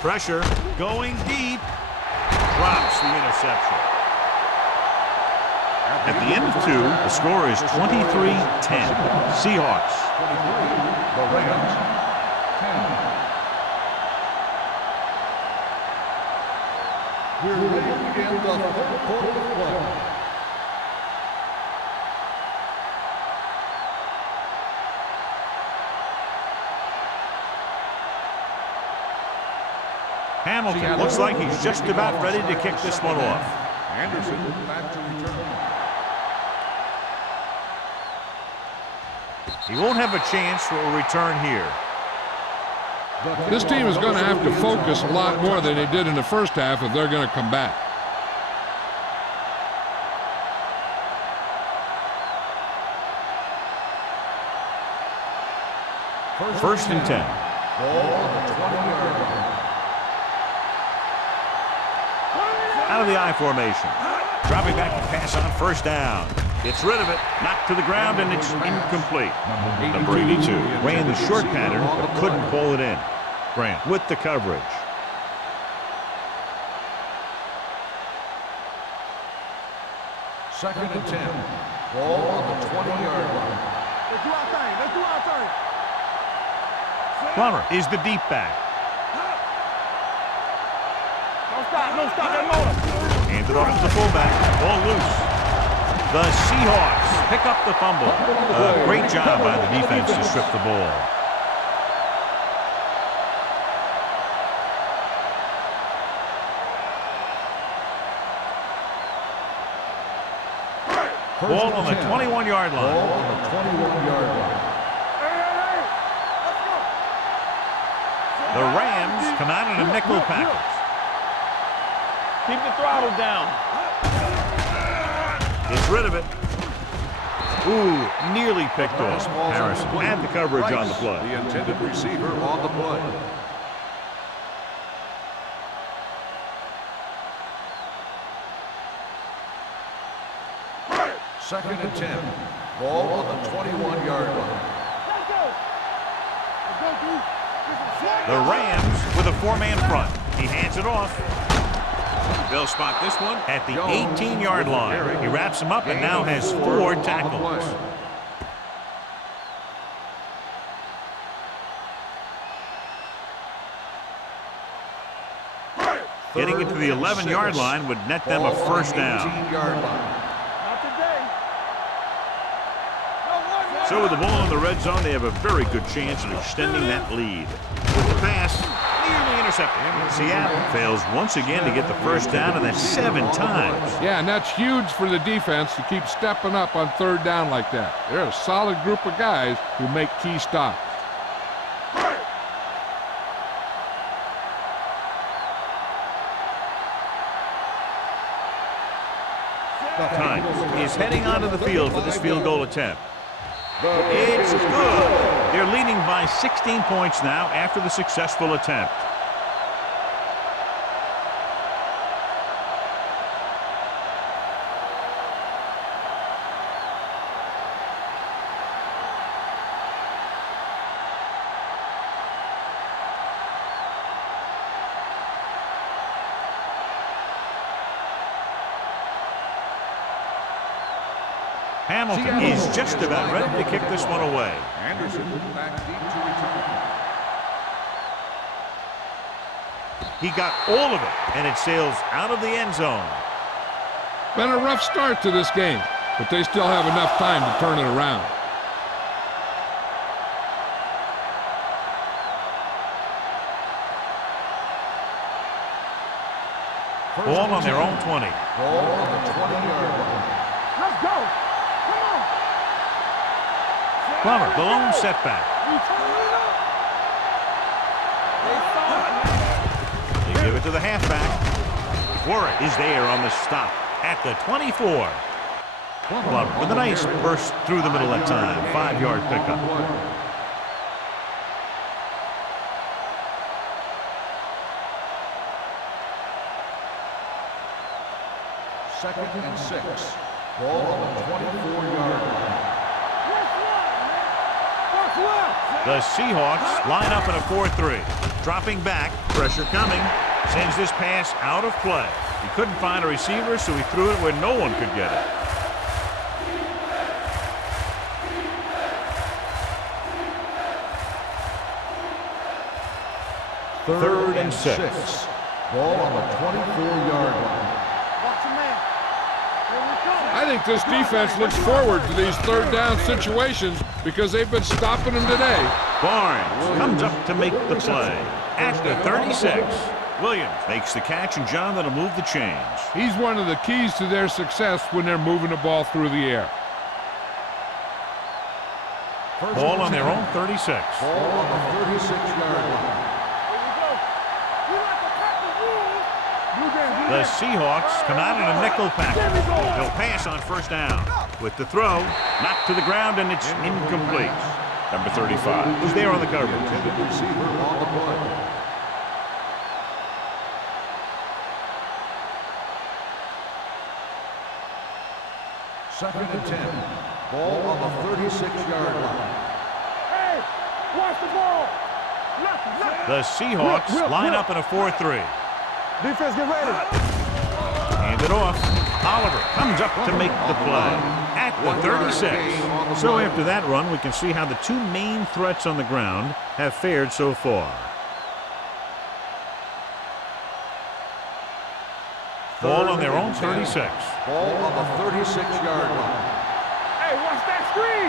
Pressure going deep. Drops the interception. At the end of 2, the score is 23-10. Seahawks. 23. The Rams. 10. We're ready to begin the 3rd quarter of play. Hamilton looks like he's just about ready to kick this one off. Anderson back to return. He won't have a chance for a return here. This team is going to have to focus a lot more than they did in the first half if they're going to come back. First and 10. Ball on the 20-yard line. out of the I formation. Dropping back to pass on first down. Gets rid of it, knocked to the ground, and it's incomplete. Number 82 ran the short pattern, but couldn't pull it in. Grant with the coverage. Second and 10. Ball on the 20-yard line. Let's do our thing. Let's do our thing. Plummer is the deep back. Don't stop. Don't stop that motor. Hands it off to the fullback. Ball loose. The Seahawks pick up the fumble. Great job by the defense to strip the ball. Ball on the 21-yard line. Ball on the 21-yard line. Hey. Let's go. The Rams come out in a nickel package. Keep the throttle down. Gets rid of it. Ooh, nearly picked off. Harrison had the coverage on the play. The intended receiver on the play. Second and 10. Ball on the 21-yard line. Let's go. Let's go, dude. The Rams with a four-man front. He hands it off. They'll spot this one at the 18-yard line. He wraps him up and now has 4 tackles. Getting it to the 11-yard line would net them a first down. Not today. So with the ball in the red zone, they have a very good chance of extending that lead. With the pass, nearly intercepted. Seattle fails once again to get the first down, and that's 7 times. Yeah, and that's huge for the defense to keep stepping up on third down like that. They're a solid group of guys who make key stops. Time is heading onto the field for this field goal attempt. It's good. They're leading by 16 points now after the successful attempt. Hamilton is just about ready to kick this one away. Anderson back deep to return. He got all of it, and it sails out of the end zone. Been a rough start to this game, but they still have enough time to turn it around. Ball on their own 20. Ball on the 20-yard line. Let's go. Come on. Plummer, the lone setback. We turn it up. They give it to the halfback. Warwick is there on the stop at the 24. Plummer with a nice burst through the middle that time. 5-yard pickup. Second and 6. Ball on the 24-yard line. The Seahawks line up in a 4-3. Dropping back, pressure coming. Sends this pass out of play. He couldn't find a receiver, so he threw it where no one could get it. Third and 6. Ball on the 24-yard line. Watch your man. Here we come. I think this defense looks forward to these third down situations because they've been stopping them today. Barnes comes up to make the play at the 36. Williams makes the catch, and John, that'll move the chains. He's one of the keys to their success when they're moving the ball through the air. Ball on their own 36. Ball on the 36-yard line. Here we go. We like to crack the rules. The Seahawks come out in a nickel package. They'll pass on first down. With the throw, knocked to the ground, and it's incomplete. Number 35 was there on the coverage. Intended receiver on the play. Second and 10. Ball on the 36-yard line. Hey, watch the ball. Left. The Seahawks line up in a 4-3. Defense, get ready. Hand it off. Oliver comes up to make the play at the 36. So after that run, we can see how the two main threats on the ground have fared so far. Ball on their own 36. Ball on the 36-yard line. Hey, watch that screen.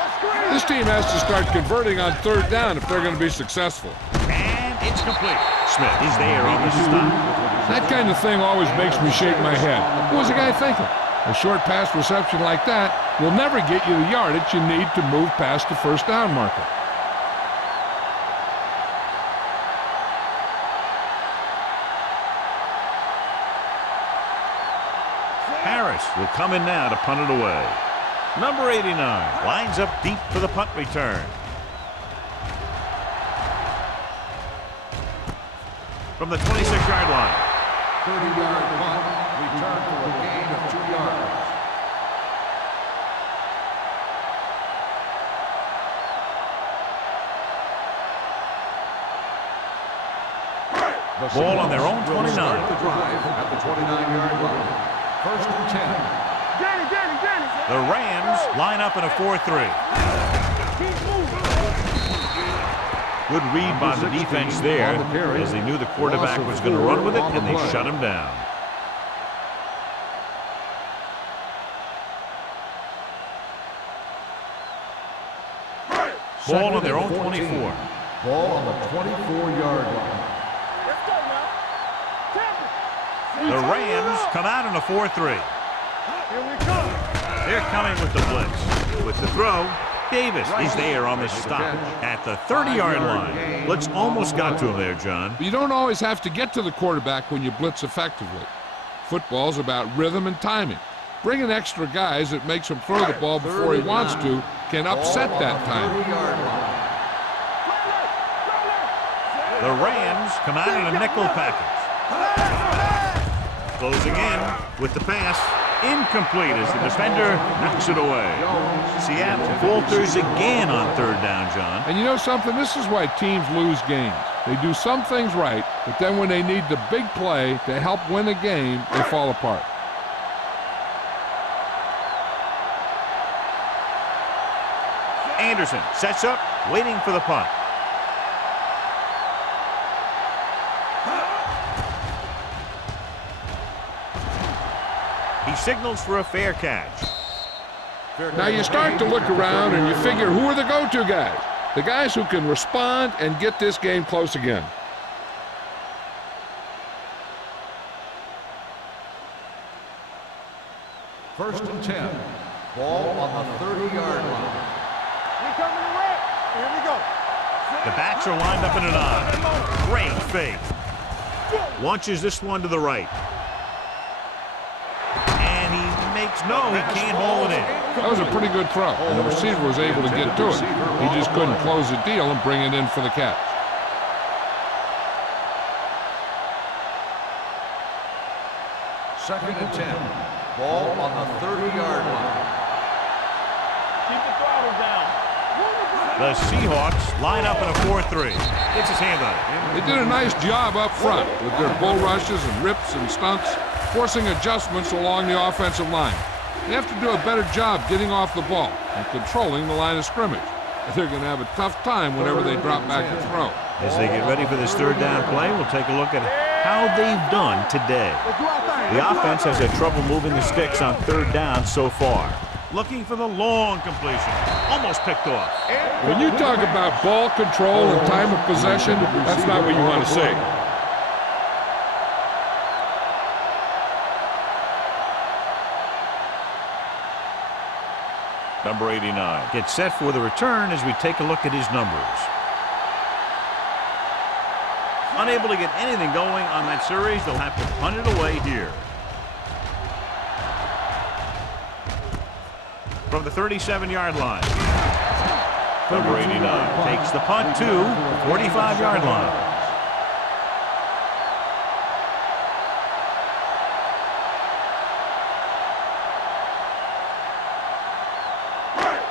That screen. This team has to start converting on third down if they're going to be successful. And it's complete. Smith is there on the stop. That kind of thing always makes me shake my head. What was the guy thinking? A short pass reception like that will never get you the yardage you need to move past the first down marker. Harris will come in now to punt it away. Number 89 lines up deep for the punt return. From the 26-yard line. 30-yard punt, return for a gain of 2 yards. Ball on their own 29. Start the drive at the 29-yard line. First and 10. Danny. The Rams line up in a 4-3. Keep moving. Good read by the defense there as they knew the quarterback was going to run with it, and they shut him down. Ball on their own 24. Ball on the 24-yard line. Let's go now. Tap it. The Rams come out in a 4-3. Here we come. They're coming with the blitz. With the throw, Davis is there on the stop at the 30-yard line. Blitz almost got to him there, John. But you don't always have to get to the quarterback when you blitz effectively. Football's about rhythm and timing. Bringing extra guys that makes him throw the ball before he wants to can upset that timing. The Rams come out in a nickel package. Closing in with the pass. Incomplete as the defender knocks it away. Seattle falters again on third down, John. And you know something? This is why teams lose games. They do some things right, but then when they need the big play to help win a game, they fall apart. Anderson sets up, waiting for the punt. He signals for a fair catch. Now you start to look around and you figure, who are the go-to guys? The guys who can respond and get this game close again. First and 10. Ball on the 30-yard line. We coming to red. Here we go. The backs are lined up in an I. Great fake. Launches this one to the right. And he makes no, he can't haul it in. That was a pretty good throw, and the receiver was able to get to it. He just couldn't close the deal and bring it in for the catch. Second and 10. Ball on the 30-yard line. Keep the throttle down. The Seahawks line up in a 4-3. Gets his hand on it. They did a nice job up front with their bull rushes and rips and stunts, forcing adjustments along the offensive line. They have to do a better job getting off the ball and controlling the line of scrimmage. They're going to have a tough time whenever they drop back to throw. As they get ready for this third down play, we'll take a look at how they've done today. The offense has had trouble moving the sticks on third down so far. Looking for the long completion. Almost picked off. When you talk about ball control and time of possession, that's not what you want to see. Number 89 gets set for the return as we take a look at his numbers. Unable to get anything going on that series, they'll have to punt it away here. From the 37-yard line. Number 89 takes the punt to the 45-yard line.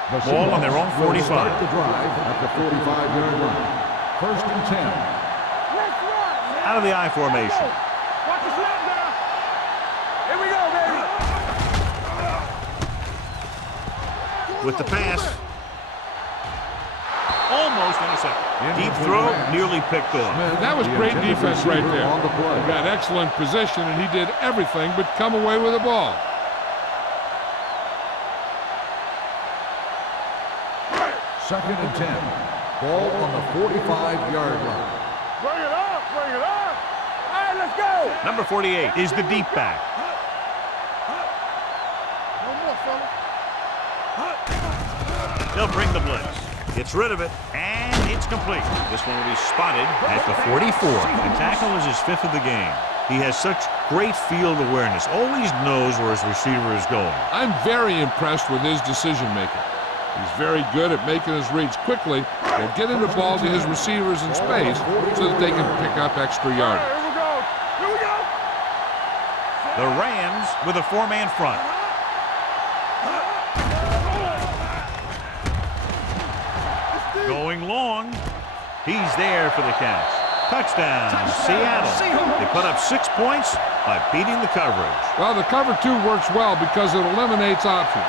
The Ball on their own Seahawks will 45. start the drive at the 45-yard line. First and 10. Let's run. Out of the I formation. Watch the snap now. Here we go, baby. With the pass. Almost intercepted. Deep throw, nearly picked off. That was great defense right there. He got excellent position, and he did everything but come away with the ball. Second and 10. Ball on the 45-yard line. Bring it up, bring it up. All right, let's go. Number 48 is the deep back. No more, fella. They'll bring the blitz. Gets rid of it, and it's complete. This one will be spotted at the 44. The tackle is his 5th of the game. He has such great field awareness, always knows where his receiver is going. I'm very impressed with his decision-making. He's very good at making his reads quickly and getting the ball to his receivers in space so that they can pick up extra yardage. Here we go. Here we go. The Rams with a 4-man front. Going long. He's there for the catch. Touchdown, Seattle. They put up 6 points by beating the coverage. Well, the cover 2 works well because it eliminates options.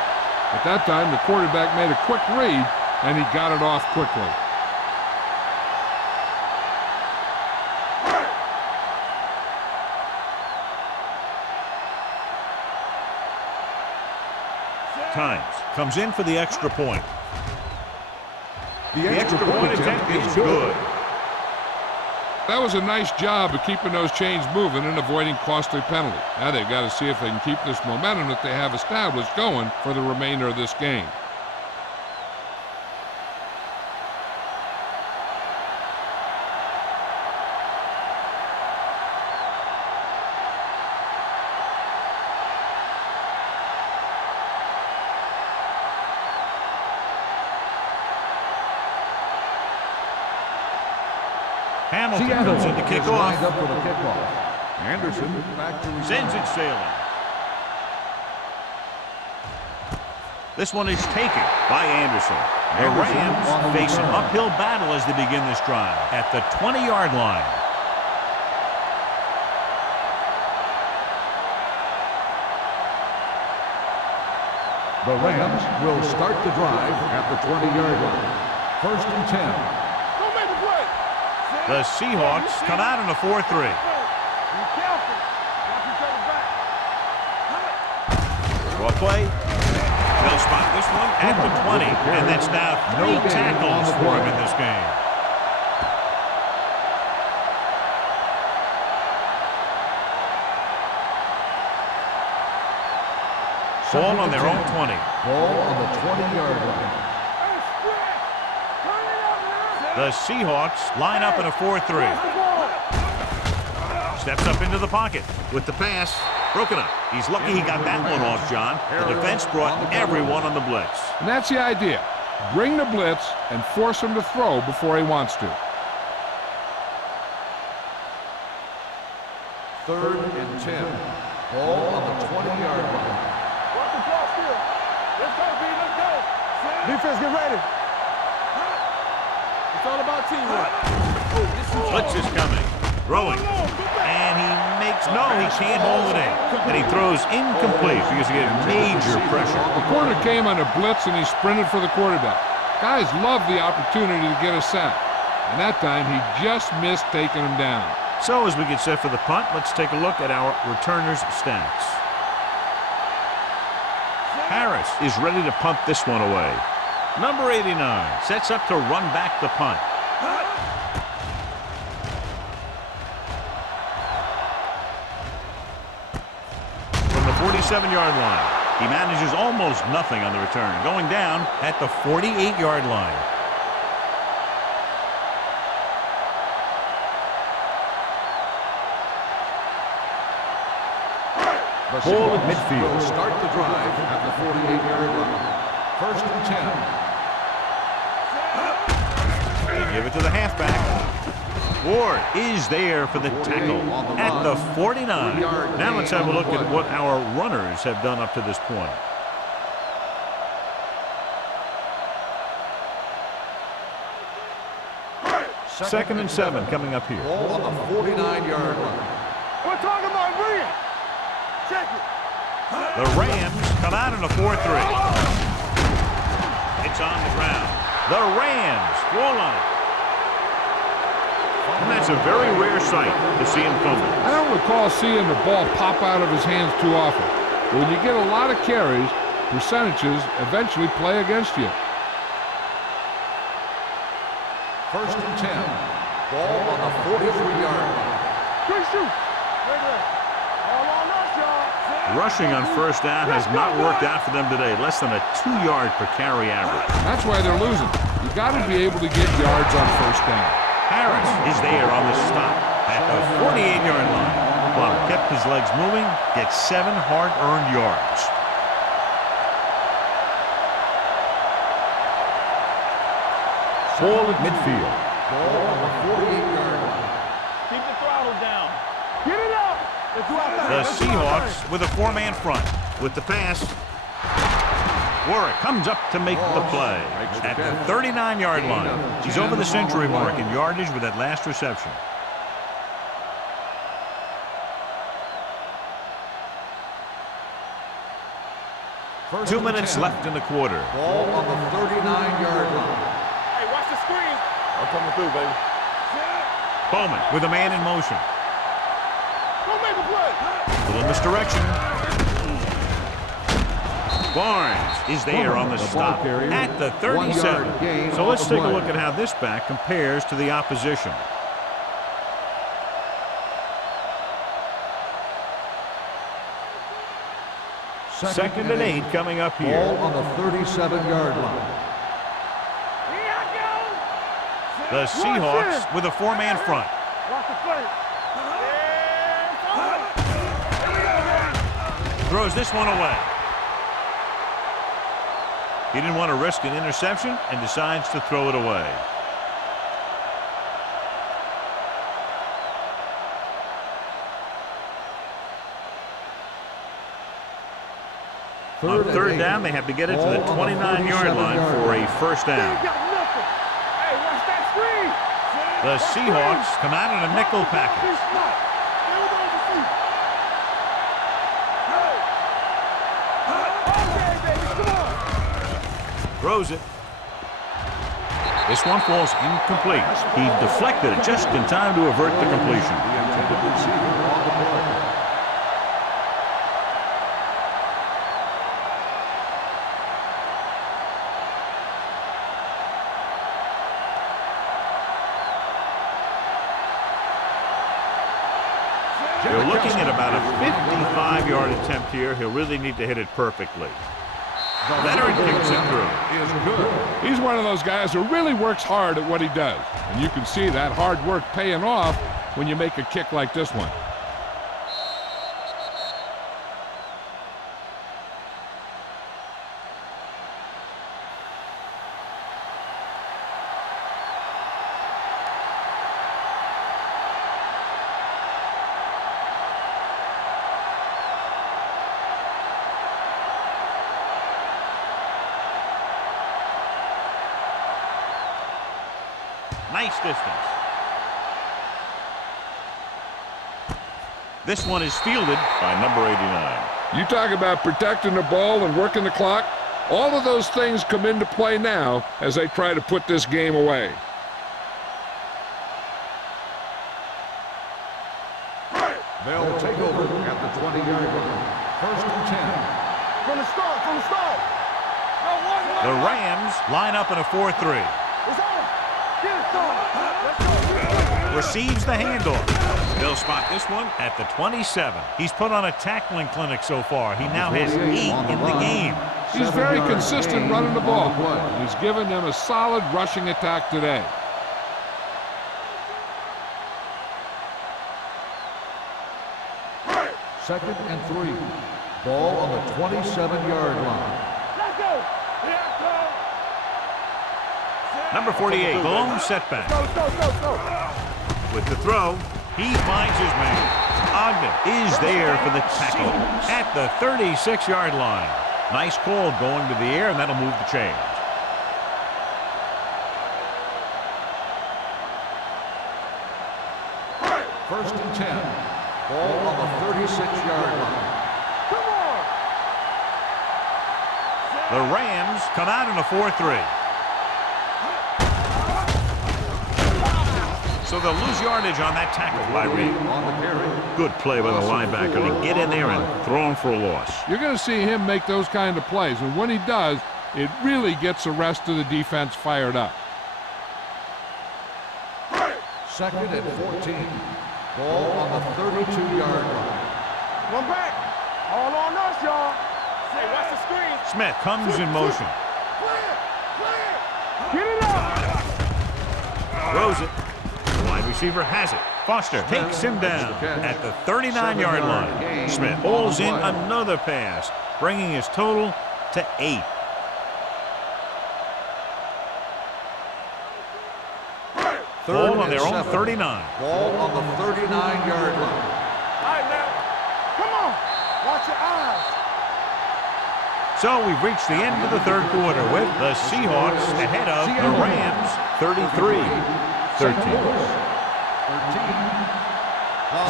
At that time, the quarterback made a quick read, and he got it off quickly. Times comes in for the extra point. The extra point attempt is good. That was a nice job of keeping those chains moving and avoiding costly penalties. Now they've got to see if they can keep this momentum that they have established going for the remainder of this game. Hamilton Seattle comes in to kick is off. lined up for the kickoff. Anderson back to receive. Sends it sailing. This one is taken by Anderson. The Rams face an uphill battle as they begin this drive at the 20-yard line. The Rams will start the drive at the 20-yard line. First and 10. Don't make the play. The Seahawks come out in a 4-3. Be careful. Watch each other back. Draw play. They'll spot this one at the 20. And that's now 3 tackles for him in this game. Ball on their own 20. Ball on the 20-yard line. Hey, stretch. Turn it up now. The Seahawks line up in a 4-3. Steps up into the pocket with the pass. Broken up. He's lucky he got that one off, John. The defense brought everyone on the blitz. And that's the idea. Bring the blitz and force him to throw before he wants to. Third and 10. Ball on the 20-yard line. Watch the ball still. Let's go, B. Let's go. Defense, get ready. It's all about teamwork. Blitz is coming. Throwing. And he makes, no, he can't hold it in. And he throws incomplete because he had major pressure. The corner came on a blitz and he sprinted for the quarterback. Guys love the opportunity to get a sack. And that time he just missed taking him down. So as we get set for the punt, let's take a look at our returners' stats. Harris is ready to punt this one away. Number 89 sets up to run back the punt. From the 47-yard line, he manages almost nothing on the return, going down at the 48-yard line. Ball at midfield. Will start the drive at the 48-yard line. First and 10. They give it to the halfback. Ward is there for the tackle at the 49. Now let's have a look at what our runners have done up to this point. 2nd and 7 coming up here. Ball on the 49-yard line. We're talking about bring it. Check it. The Rams come out in a 4-3. It's on the ground. The Rams roll on it. And that's a very rare sight to see him fumble. I don't recall seeing the ball pop out of his hands too often. But when you get a lot of carries, percentages eventually play against you. 1st and 10. Ball on the 43-yard line. Quick shoot. All on us, y'all. Rushing on 1st down has not worked out for them today. Less than a 2-yard per carry average. That's why they're losing. You got to be able to get yards on 1st down. Harris is there on the stop at the 48-yard line. Bonner kept his legs moving, gets 7 hard-earned yards. Ball at midfield. Ball on the 48-yard line. Keep the throttle down. Get it up. Let's do our thing. The Let's do our Seahawks thing. with a 4-man front. With the pass, Warwick comes up to make the play at the 39-yard line. He's over the century mark in yardage with that last reception. First 2 and minutes 10. left in the quarter. Ball on the 39-yard line. Hey, watch the screen. I'm coming through, baby. Bowman with a man in motion. Go make a play. Little misdirection. Barnes is there on the stop at the 37. So let's take a look at how this back compares to the opposition. Second and 8 coming up Ball here. on the 37-yard line. The Seahawks with a 4-man front. Watch the play. Throws this one away. He didn't want to risk an interception and decides to throw it away. On 3rd down, they have to get it to the 29-yard line for a 1st They down. ain't got nothing. Hey, watch that screen. The Seahawks come out in a nickel package. Be smart. Stay with the receiver. Okay, baby, come on. Throws it. This one falls incomplete. He deflected it just in time to avert the completion. The intended receiver on the play. They're looking at about a 55-yard attempt here. He'll really need to hit it perfectly. Veteran kicks it through. Is good. He's one of those guys who really works hard at what he does. And you can see that hard work paying off when you make a kick like this one. Nice distance. This one is fielded by number 89. You talk about protecting the ball and working the clock. All of those things come into play now as they try to put this game away. They'll take over at the 20-yard line. 1st and 10. From the start, from the start. No, one. The Rams line up in a 4-3. It's on. Get it started. Let's go. Receives the handoff. They'll spot this one at the 27. He's put on a tackling clinic so far. He now has 8 in the game. He's very consistent running the ball. He's given them a solid rushing attack today. Second and 3. Ball on the 27-yard line. Let's go. Here it comes. Number 48, blown setback. Go. With the throw, he finds his man. Ogden is there for the tackle at the 36-yard line. Nice call going to the air, and that'll move the chains. First and 10. Ball on the 36-yard line. Come on. The Rams come out in a 4-3. So they'll lose yardage on that tackle by Reed. On the carry. Good play by the linebacker to get in there and throw him for a loss. You're going to see him make those kind of plays, and when he does, it really gets the rest of the defense fired up. Second and 14. Ball on the 32-yard line. One back. All on us, y'all. Hey, watch the screen. Smith comes in motion. Get it up. Throws it. The wide receiver has it. Foster takes him down at the 39-yard line. Smith pulls in another pass, bringing his total to 8. Ball on their own 39. Ball on the 39-yard line. All right, now. Come on. Watch your eyes. So we've reached the end of the third quarter with the Seahawks ahead of the Rams 33-13.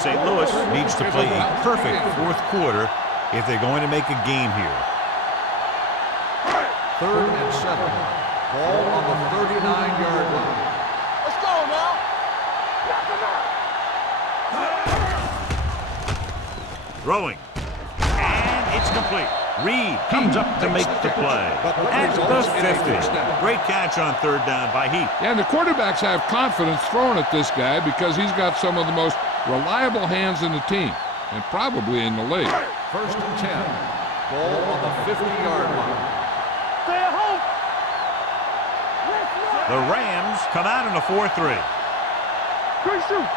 St. Louis needs to play a perfect fourth quarter if they're going to make a game here. Third and 7. Ball on the 39-yard line. Let's go now. Knock him out. Throwing. And it's complete. Reed comes up to make the play at the 50. Great catch on third down by Heath. And the quarterbacks have confidence throwing at this guy because he's got some of the most reliable hands in the team, and probably in the league. First and 10. Ball on the 50-yard line. Stay at home. The Rams come out in a 4-3. Good shoot.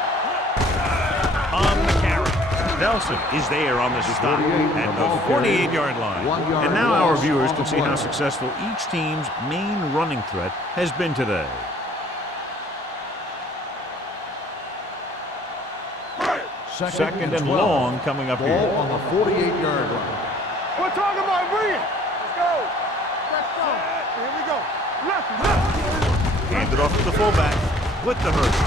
On the carry. Nelson is there on the stop at the 48-yard line. And now our viewers can see how successful each team's main running threat has been today. Second and long coming up here. Ball on the 48-yard line. We're talking about Reed. Let's go. Let's go. Here we go. Left. Hand it off to the fullback with the hurt.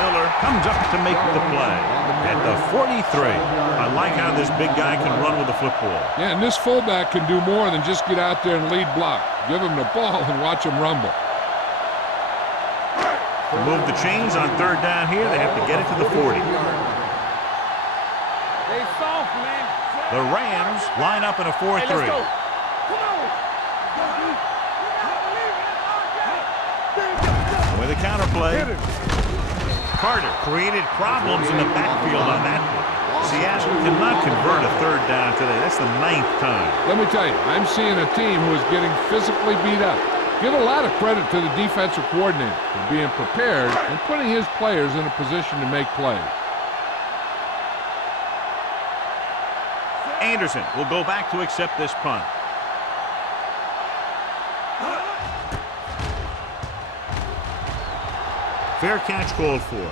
Miller comes up to make the play at the 43. I like how this big guy can run with the football. Yeah, and this fullback can do more than just get out there and lead block. Give him the ball and watch him rumble. To move the chains on third down here, they have to get it to the 40. They soft, man. The Rams line up in a 4-3. Hey, let's go. Come on. With a counter play, Carter created problems in the backfield on that one. Seattle cannot convert a third down today. That's the 9th time. Let me tell you, I'm seeing a team who is getting physically beat up. Give a lot of credit to the defensive coordinator for being prepared and putting his players in a position to make plays. Anderson will go back to accept this punt. Fair catch called for.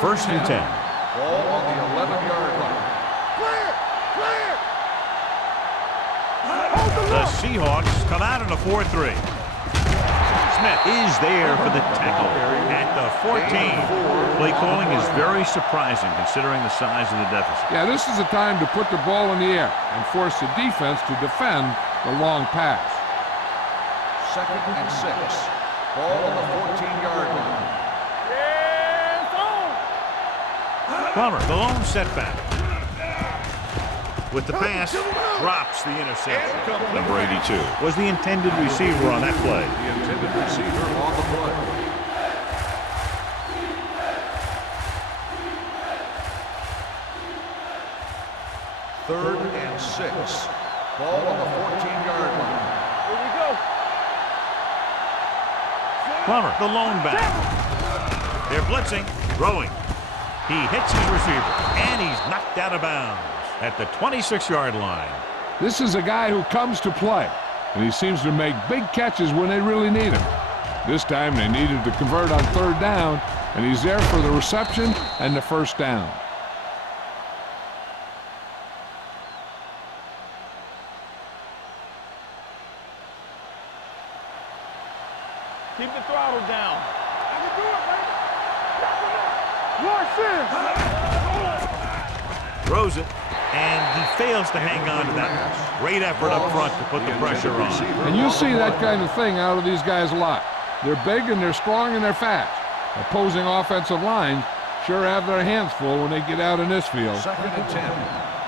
First and 10. Ball on the 11-yard line. The Seahawks come out in a 4-3. Smith is there for the tackle at the 14. Play calling is very surprising considering the size of the deficit. Yeah, this is the time to put the ball in the air and force the defense to defend the long pass. Second and 6. Ball on the 14-yard line. Plummer, the lone setback. With the pass, drops the interception. Number 82 was the intended receiver on that play. The intended receiver on the play. Third and 6. Ball on the 14-yard line. Here we go. Plummer, the lone back. They're blitzing, throwing. He hits his receiver, and he's knocked out of bounds at the 26-yard line. This is a guy who comes to play, and he seems to make big catches when they really need him. This time they needed to convert on third down, and he's there for the reception and the first down. Keep the throttle down. I can do it, baby. Throws it, and he fails to hang on to that. Great effort up front to put the pressure on. And you see that kind of thing out of these guys a lot. They're big and they're strong and they're fast. Opposing offensive lines sure have their hands full when they get out in this field. 2nd and 10.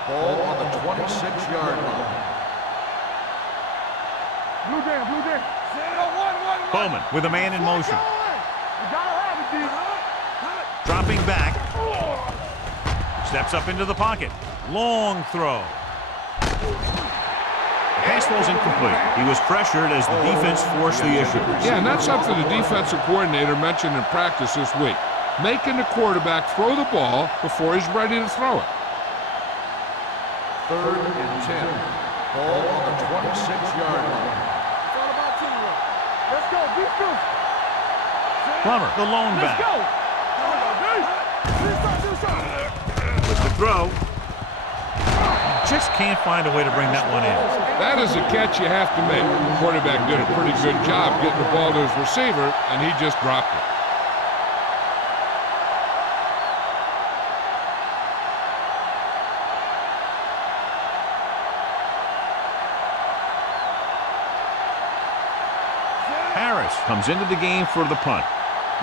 Ball on the 26-yard line. Blue game, blue game. Bowman with a man in motion. You gotta have it, D. Dropping back. Steps up into the pocket. Long throw. The pass was incomplete. He was pressured as the defense forced the issue. Yeah, and that's something the defensive coordinator mentioned in practice this week. Making the quarterback throw the ball before he's ready to throw it. 3rd and 10. Ball on the 26-yard line. It's all about teamwork. Let's go, defense. Plummer, the lone Let's back. go. With the throw. Just can't find a way to bring that one in. That is a catch you have to make. The quarterback did a pretty good job getting the ball to his receiver, and he just dropped it. Harris comes into the game for the punt.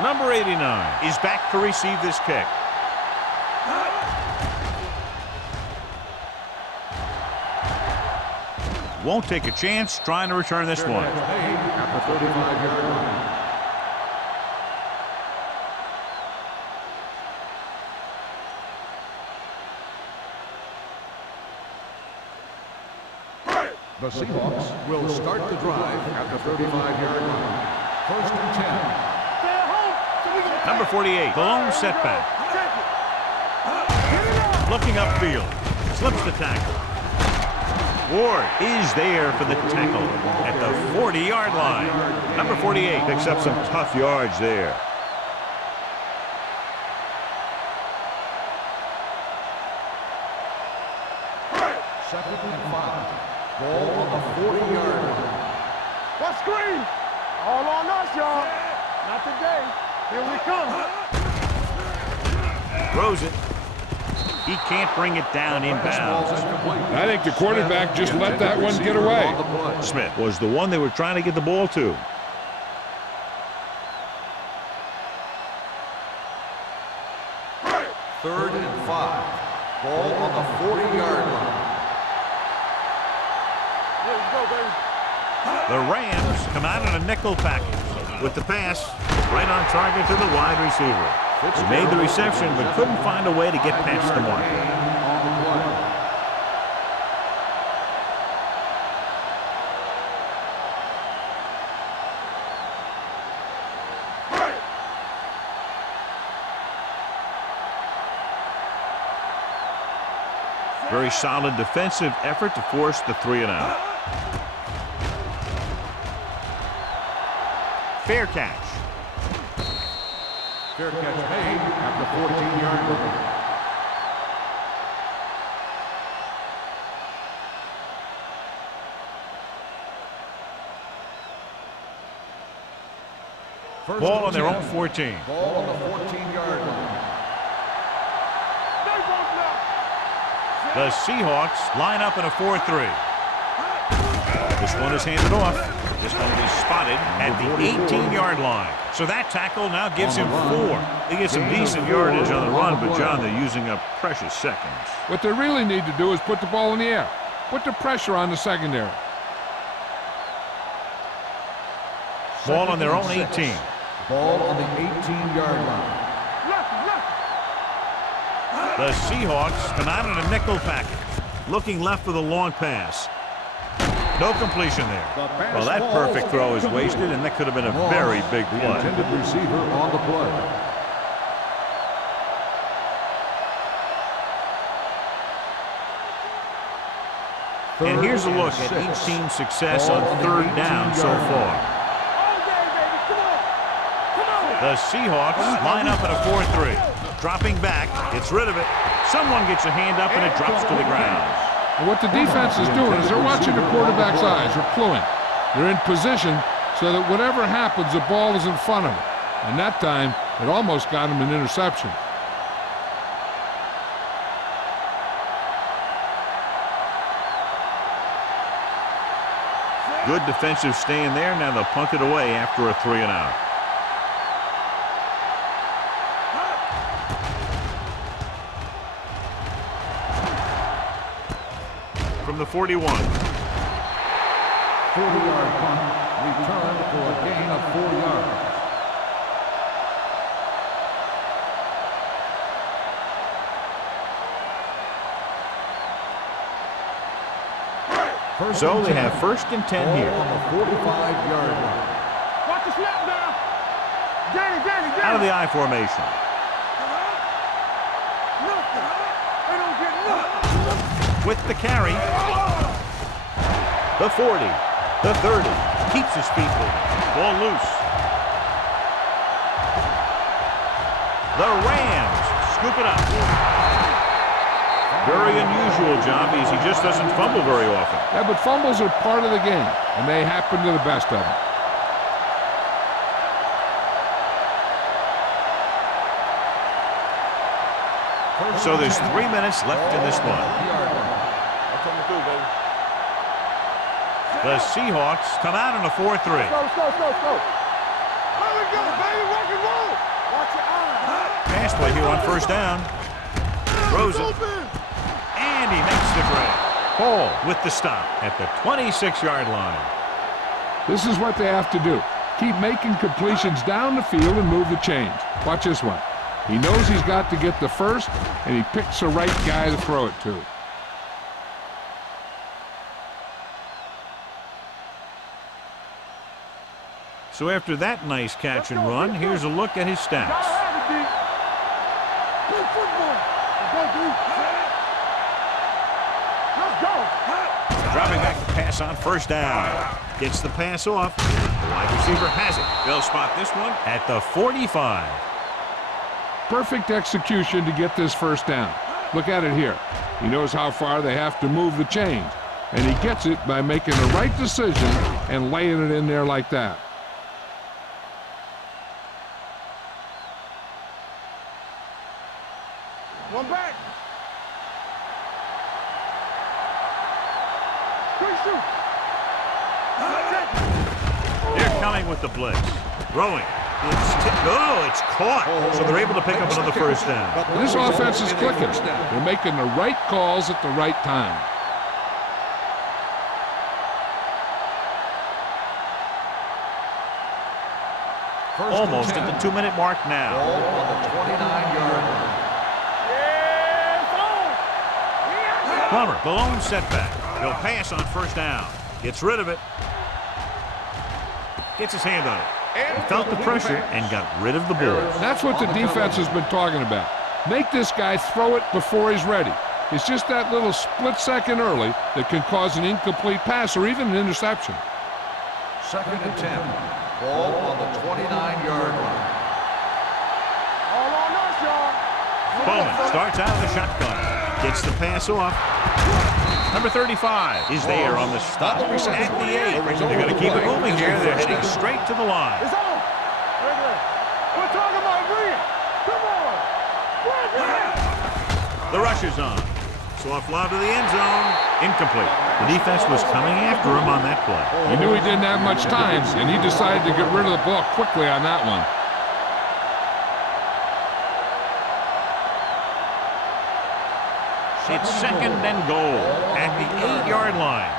Number 89 is back to receive this kick. Won't take a chance trying to return this one. At the 35-yard line. The Seahawks will start the drive at the 35-yard line. 1st and 10. Number 48, the lone setback. Looking upfield, slips the tackle. Ward is there for the tackle at the 40-yard line. Number 48 picks up some tough yards there. Second and 5. Ball on the 40-yard line. What screen? All on us, y'all. Not today. Here we come. Throws it. He can't bring it down inbounds. I think the quarterback just let that one get away. Smith was the one they were trying to get the ball to. Third and 5. Ball on the 40-yard line. Let's go, baby. The Rams come out in a nickel package with the pass right on target to the wide receiver. He made the reception but couldn't find a way to get past the mark. Very solid defensive effort to force the 3-and-out. Fair catch. Fair catch made at the 14-yard line. Ball on their own 14. Ball on the 14-yard line. The Seahawks line up in a 4-3. This one is handed off. This one will be spotted at the 18-yard line. So that tackle now gives him 4. They get some decent yardage on the run, but John, they're using up precious seconds. What they really need to do is put the ball in the air. Put the pressure on the secondary. Ball on their own 18. Ball on the 18-yard line. The Seahawks come out in a nickel package, looking left for the long pass. No completion there. Well, that perfect throw is wasted, and that could have been a very big The play. intended receiver on the play. And here's a look at each team's success on 3rd down so far. The Seahawks line up in a 4-3. Dropping back, gets rid of it. Someone gets a hand up and it drops to the ground. And what the defense is doing is they're watching the quarterback's eyes. They're cluing. They're in position so that whatever happens, the ball is in front of them. And that time, it almost got him an interception. Good defensive stand there. Now they'll punt it away after a 3-and-out. From the 41. 40-yard punt, returned for a gain of 4 yards. So they have 1st and 10 here. On the 45-yard line. Watch the snap now. Danny. Out of the I formation. Nothing. They don't get nothing. With the carry. The 40. The 30. Keeps his feet moving. Ball loose. The Rams scoop it up. Very unusual job because he just doesn't fumble very often. Yeah, but fumbles are part of the game, and they happen to the best of them. So there's 3 minutes left in this one. The Seahawks come out in a 4-3. Let's go. There we go, baby. Rock and roll. Watch your eyes. Pass play here on 1st down. Throws it. And he makes the grab. Hall with the stop at the 26-yard line. This is what they have to do. Keep making completions down the field and move the chains. Watch this one. He knows he's got to get the first, and he picks the right guy to throw it to. So after that nice catch and run, here's a look at his stats. Play football. Let's go. Dropping back to pass on 1st down. Gets the pass off. The wide receiver has it. They'll spot this one at the 45. Perfect execution to get this 1st down. Look at it here. He knows how far they have to move the chains, and he gets it by making the right decision and laying it in there like that. One back. Quick shoot. They're coming with the blitz. Throwing. It's caught. So they're able to pick up another 1st down. This offense is clicking. They're making the right calls at the right time. Almost at the 2-minute mark now. Ball on the 29-yard line. Plummer, the lone setback. He'll pass on 1st down. Gets rid of it. Gets his hand on it. Felt the pressure and got rid of the ball. That's what the defense has been talking about. Make this guy throw it before he's ready. It's just that little split second early that can cause an incomplete pass or even an interception. 2nd and 10. Ball on the 29-yard line. All on us, y'all. Bowman starts out of the shotgun. Gets the pass off. Number 35 is there on the stop at the 8. They're going to keep it moving here. They're heading straight to the line. It's on. We're talking about Green. Come on. The rush is on. Soft lob to the end zone. Incomplete. The defense was coming after him on that play. He knew he didn't have much time, and he decided to get rid of the ball quickly on that one. It's 2nd and goal at the 8-yard line.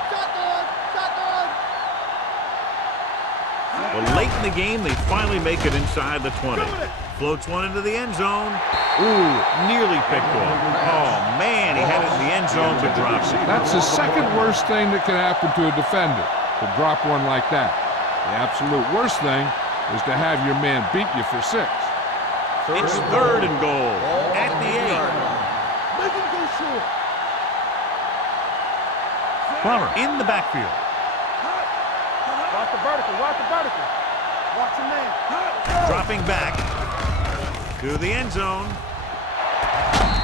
Well, late in the game, they finally make it inside the 20. Floats one into the end zone. Ooh, nearly picked off. Oh, man, he had it in the end zone but drops it. That's the second worst thing that can happen to a defender, to drop one like that. The absolute worst thing is to have your man beat you for 6. It's 3rd and goal at the 8. Make him go short. Plummer in the backfield. Watch the vertical. Watch your man. Dropping back to the end zone.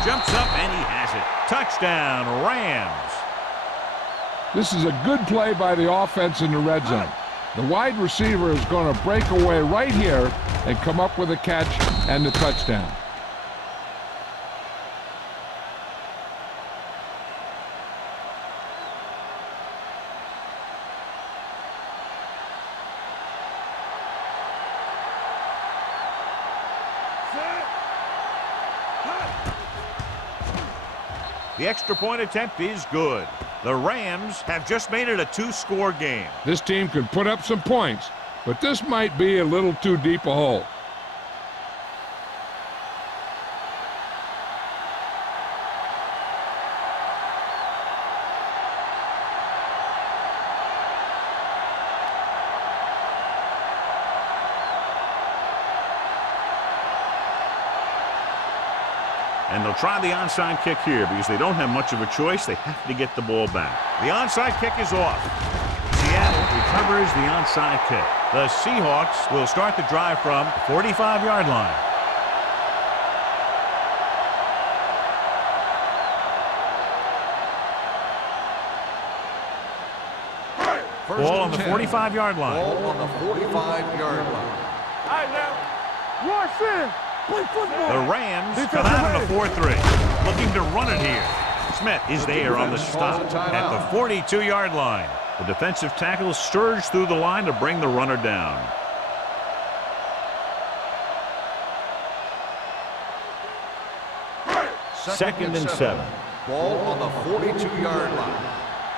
Jumps up and he has it. Touchdown, Rams. This is a good play by the offense in the red zone. The wide receiver is going to break away right here and come up with a catch and the touchdown. The extra point attempt is good. The Rams have just made it a 2-score game. This team can put up some points, but this might be a little too deep a hole. And they'll try the onside kick here because they don't have much of a choice. They have to get the ball back. The onside kick is off. Seattle recovers the onside kick. The Seahawks will start the drive from the 45-yard line. Ball on the 45-yard line. Ball on the 45-yard line. All right, now. Rush in. Play football. The Rams come out in a 4-3. Looking to run it here. Smith is there on the stop at the 42-yard line. The defensive tackle surged through the line to bring the runner down. Second and 7. Ball on the 42-yard line.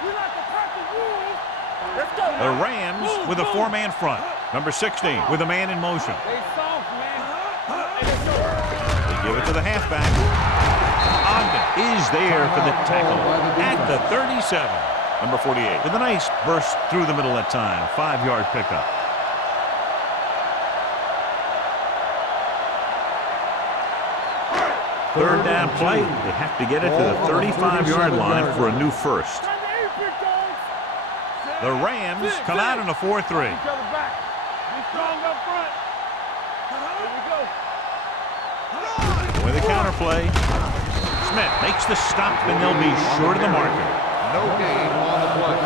You like to crack the rules. Let's go. The Rams with a 4-man front. Number 16 with a man in motion. They soft, man. They give it to the halfback. Ogden is there for the tackle at the 37. Number 48 with a nice burst through the middle that time. 5-yard pickup. Third down play. They have to get it to the 35-yard line for a new first. The Rams come out in a 4-3. Each other back. Be strong up front. Here we go. With a counter play. Smith makes the stop, and they'll be short of the marker. No gain on the play.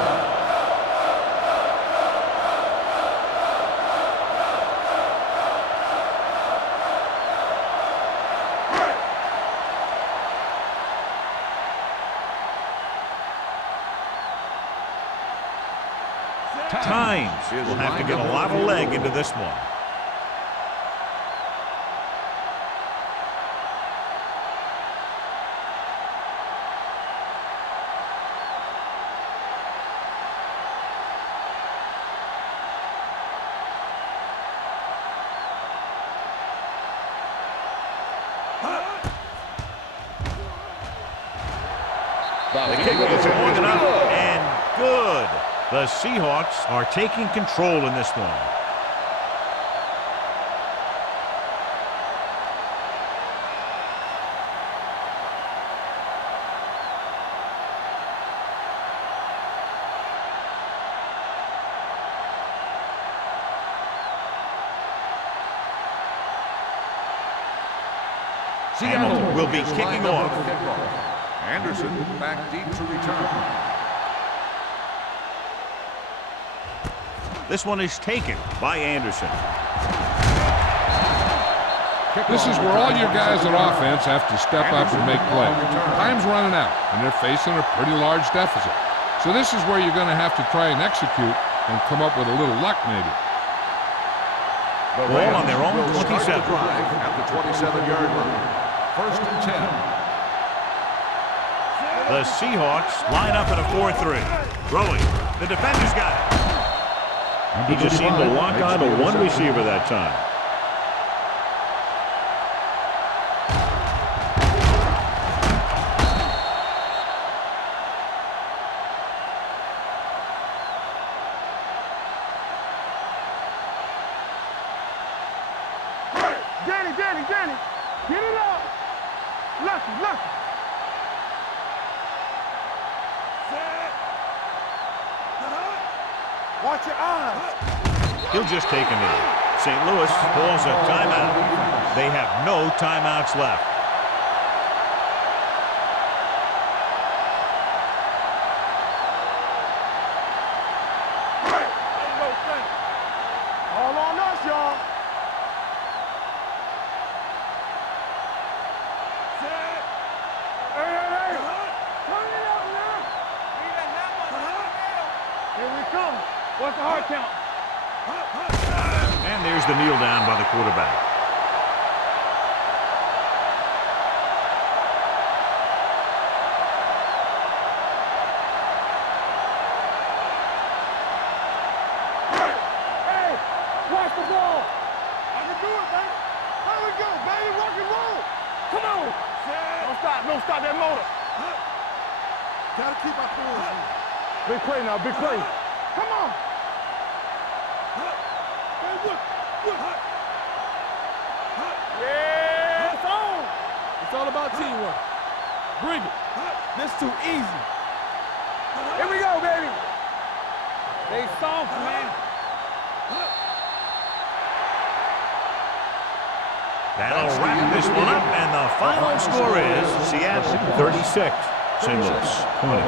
Times will have to get a lot of leg into this one. The kick is long enough and good. The Seahawks are taking control in this one. Hamilton will be kicking off. Anderson back deep to return. This one is taken by Anderson. This is where all your guys on offense have to step up and make plays. Time's running out, and they're facing a pretty large deficit. So this is where you're going to have to try and execute and come up with a little luck maybe. The Ball on their own will 27. start the drive at the 27-yard line. First and 10. The Seahawks line up in a 4-3. Throwing. The defender's got it. He just seemed to lock on to one receiver that time. Danny, get it up. Lucky. Watch your eyes. He'll just take a knee. St. Louis calls a timeout. They have no timeouts left. All on us, y'all. Hey, hey, hey. Turn it up now. Here we come. What's the hard count? And there's the kneel down by the quarterback. Hey, watch the ball. I can do it, baby. There we go, baby. Rock and roll. Come on. Don't stop that motor. Gotta keep our cool. Big play now, big play. Come on. Hey, look. Yeah, it's on. It's all about teamwork. Bring it. This too easy. Here we go, baby. They soft, man. That'll wrap this one up, and the final score is Seattle 36, St. Louis 20.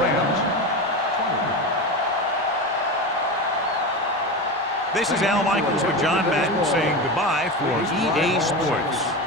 This is Al Michaels with John Madden saying goodbye for EA Sports.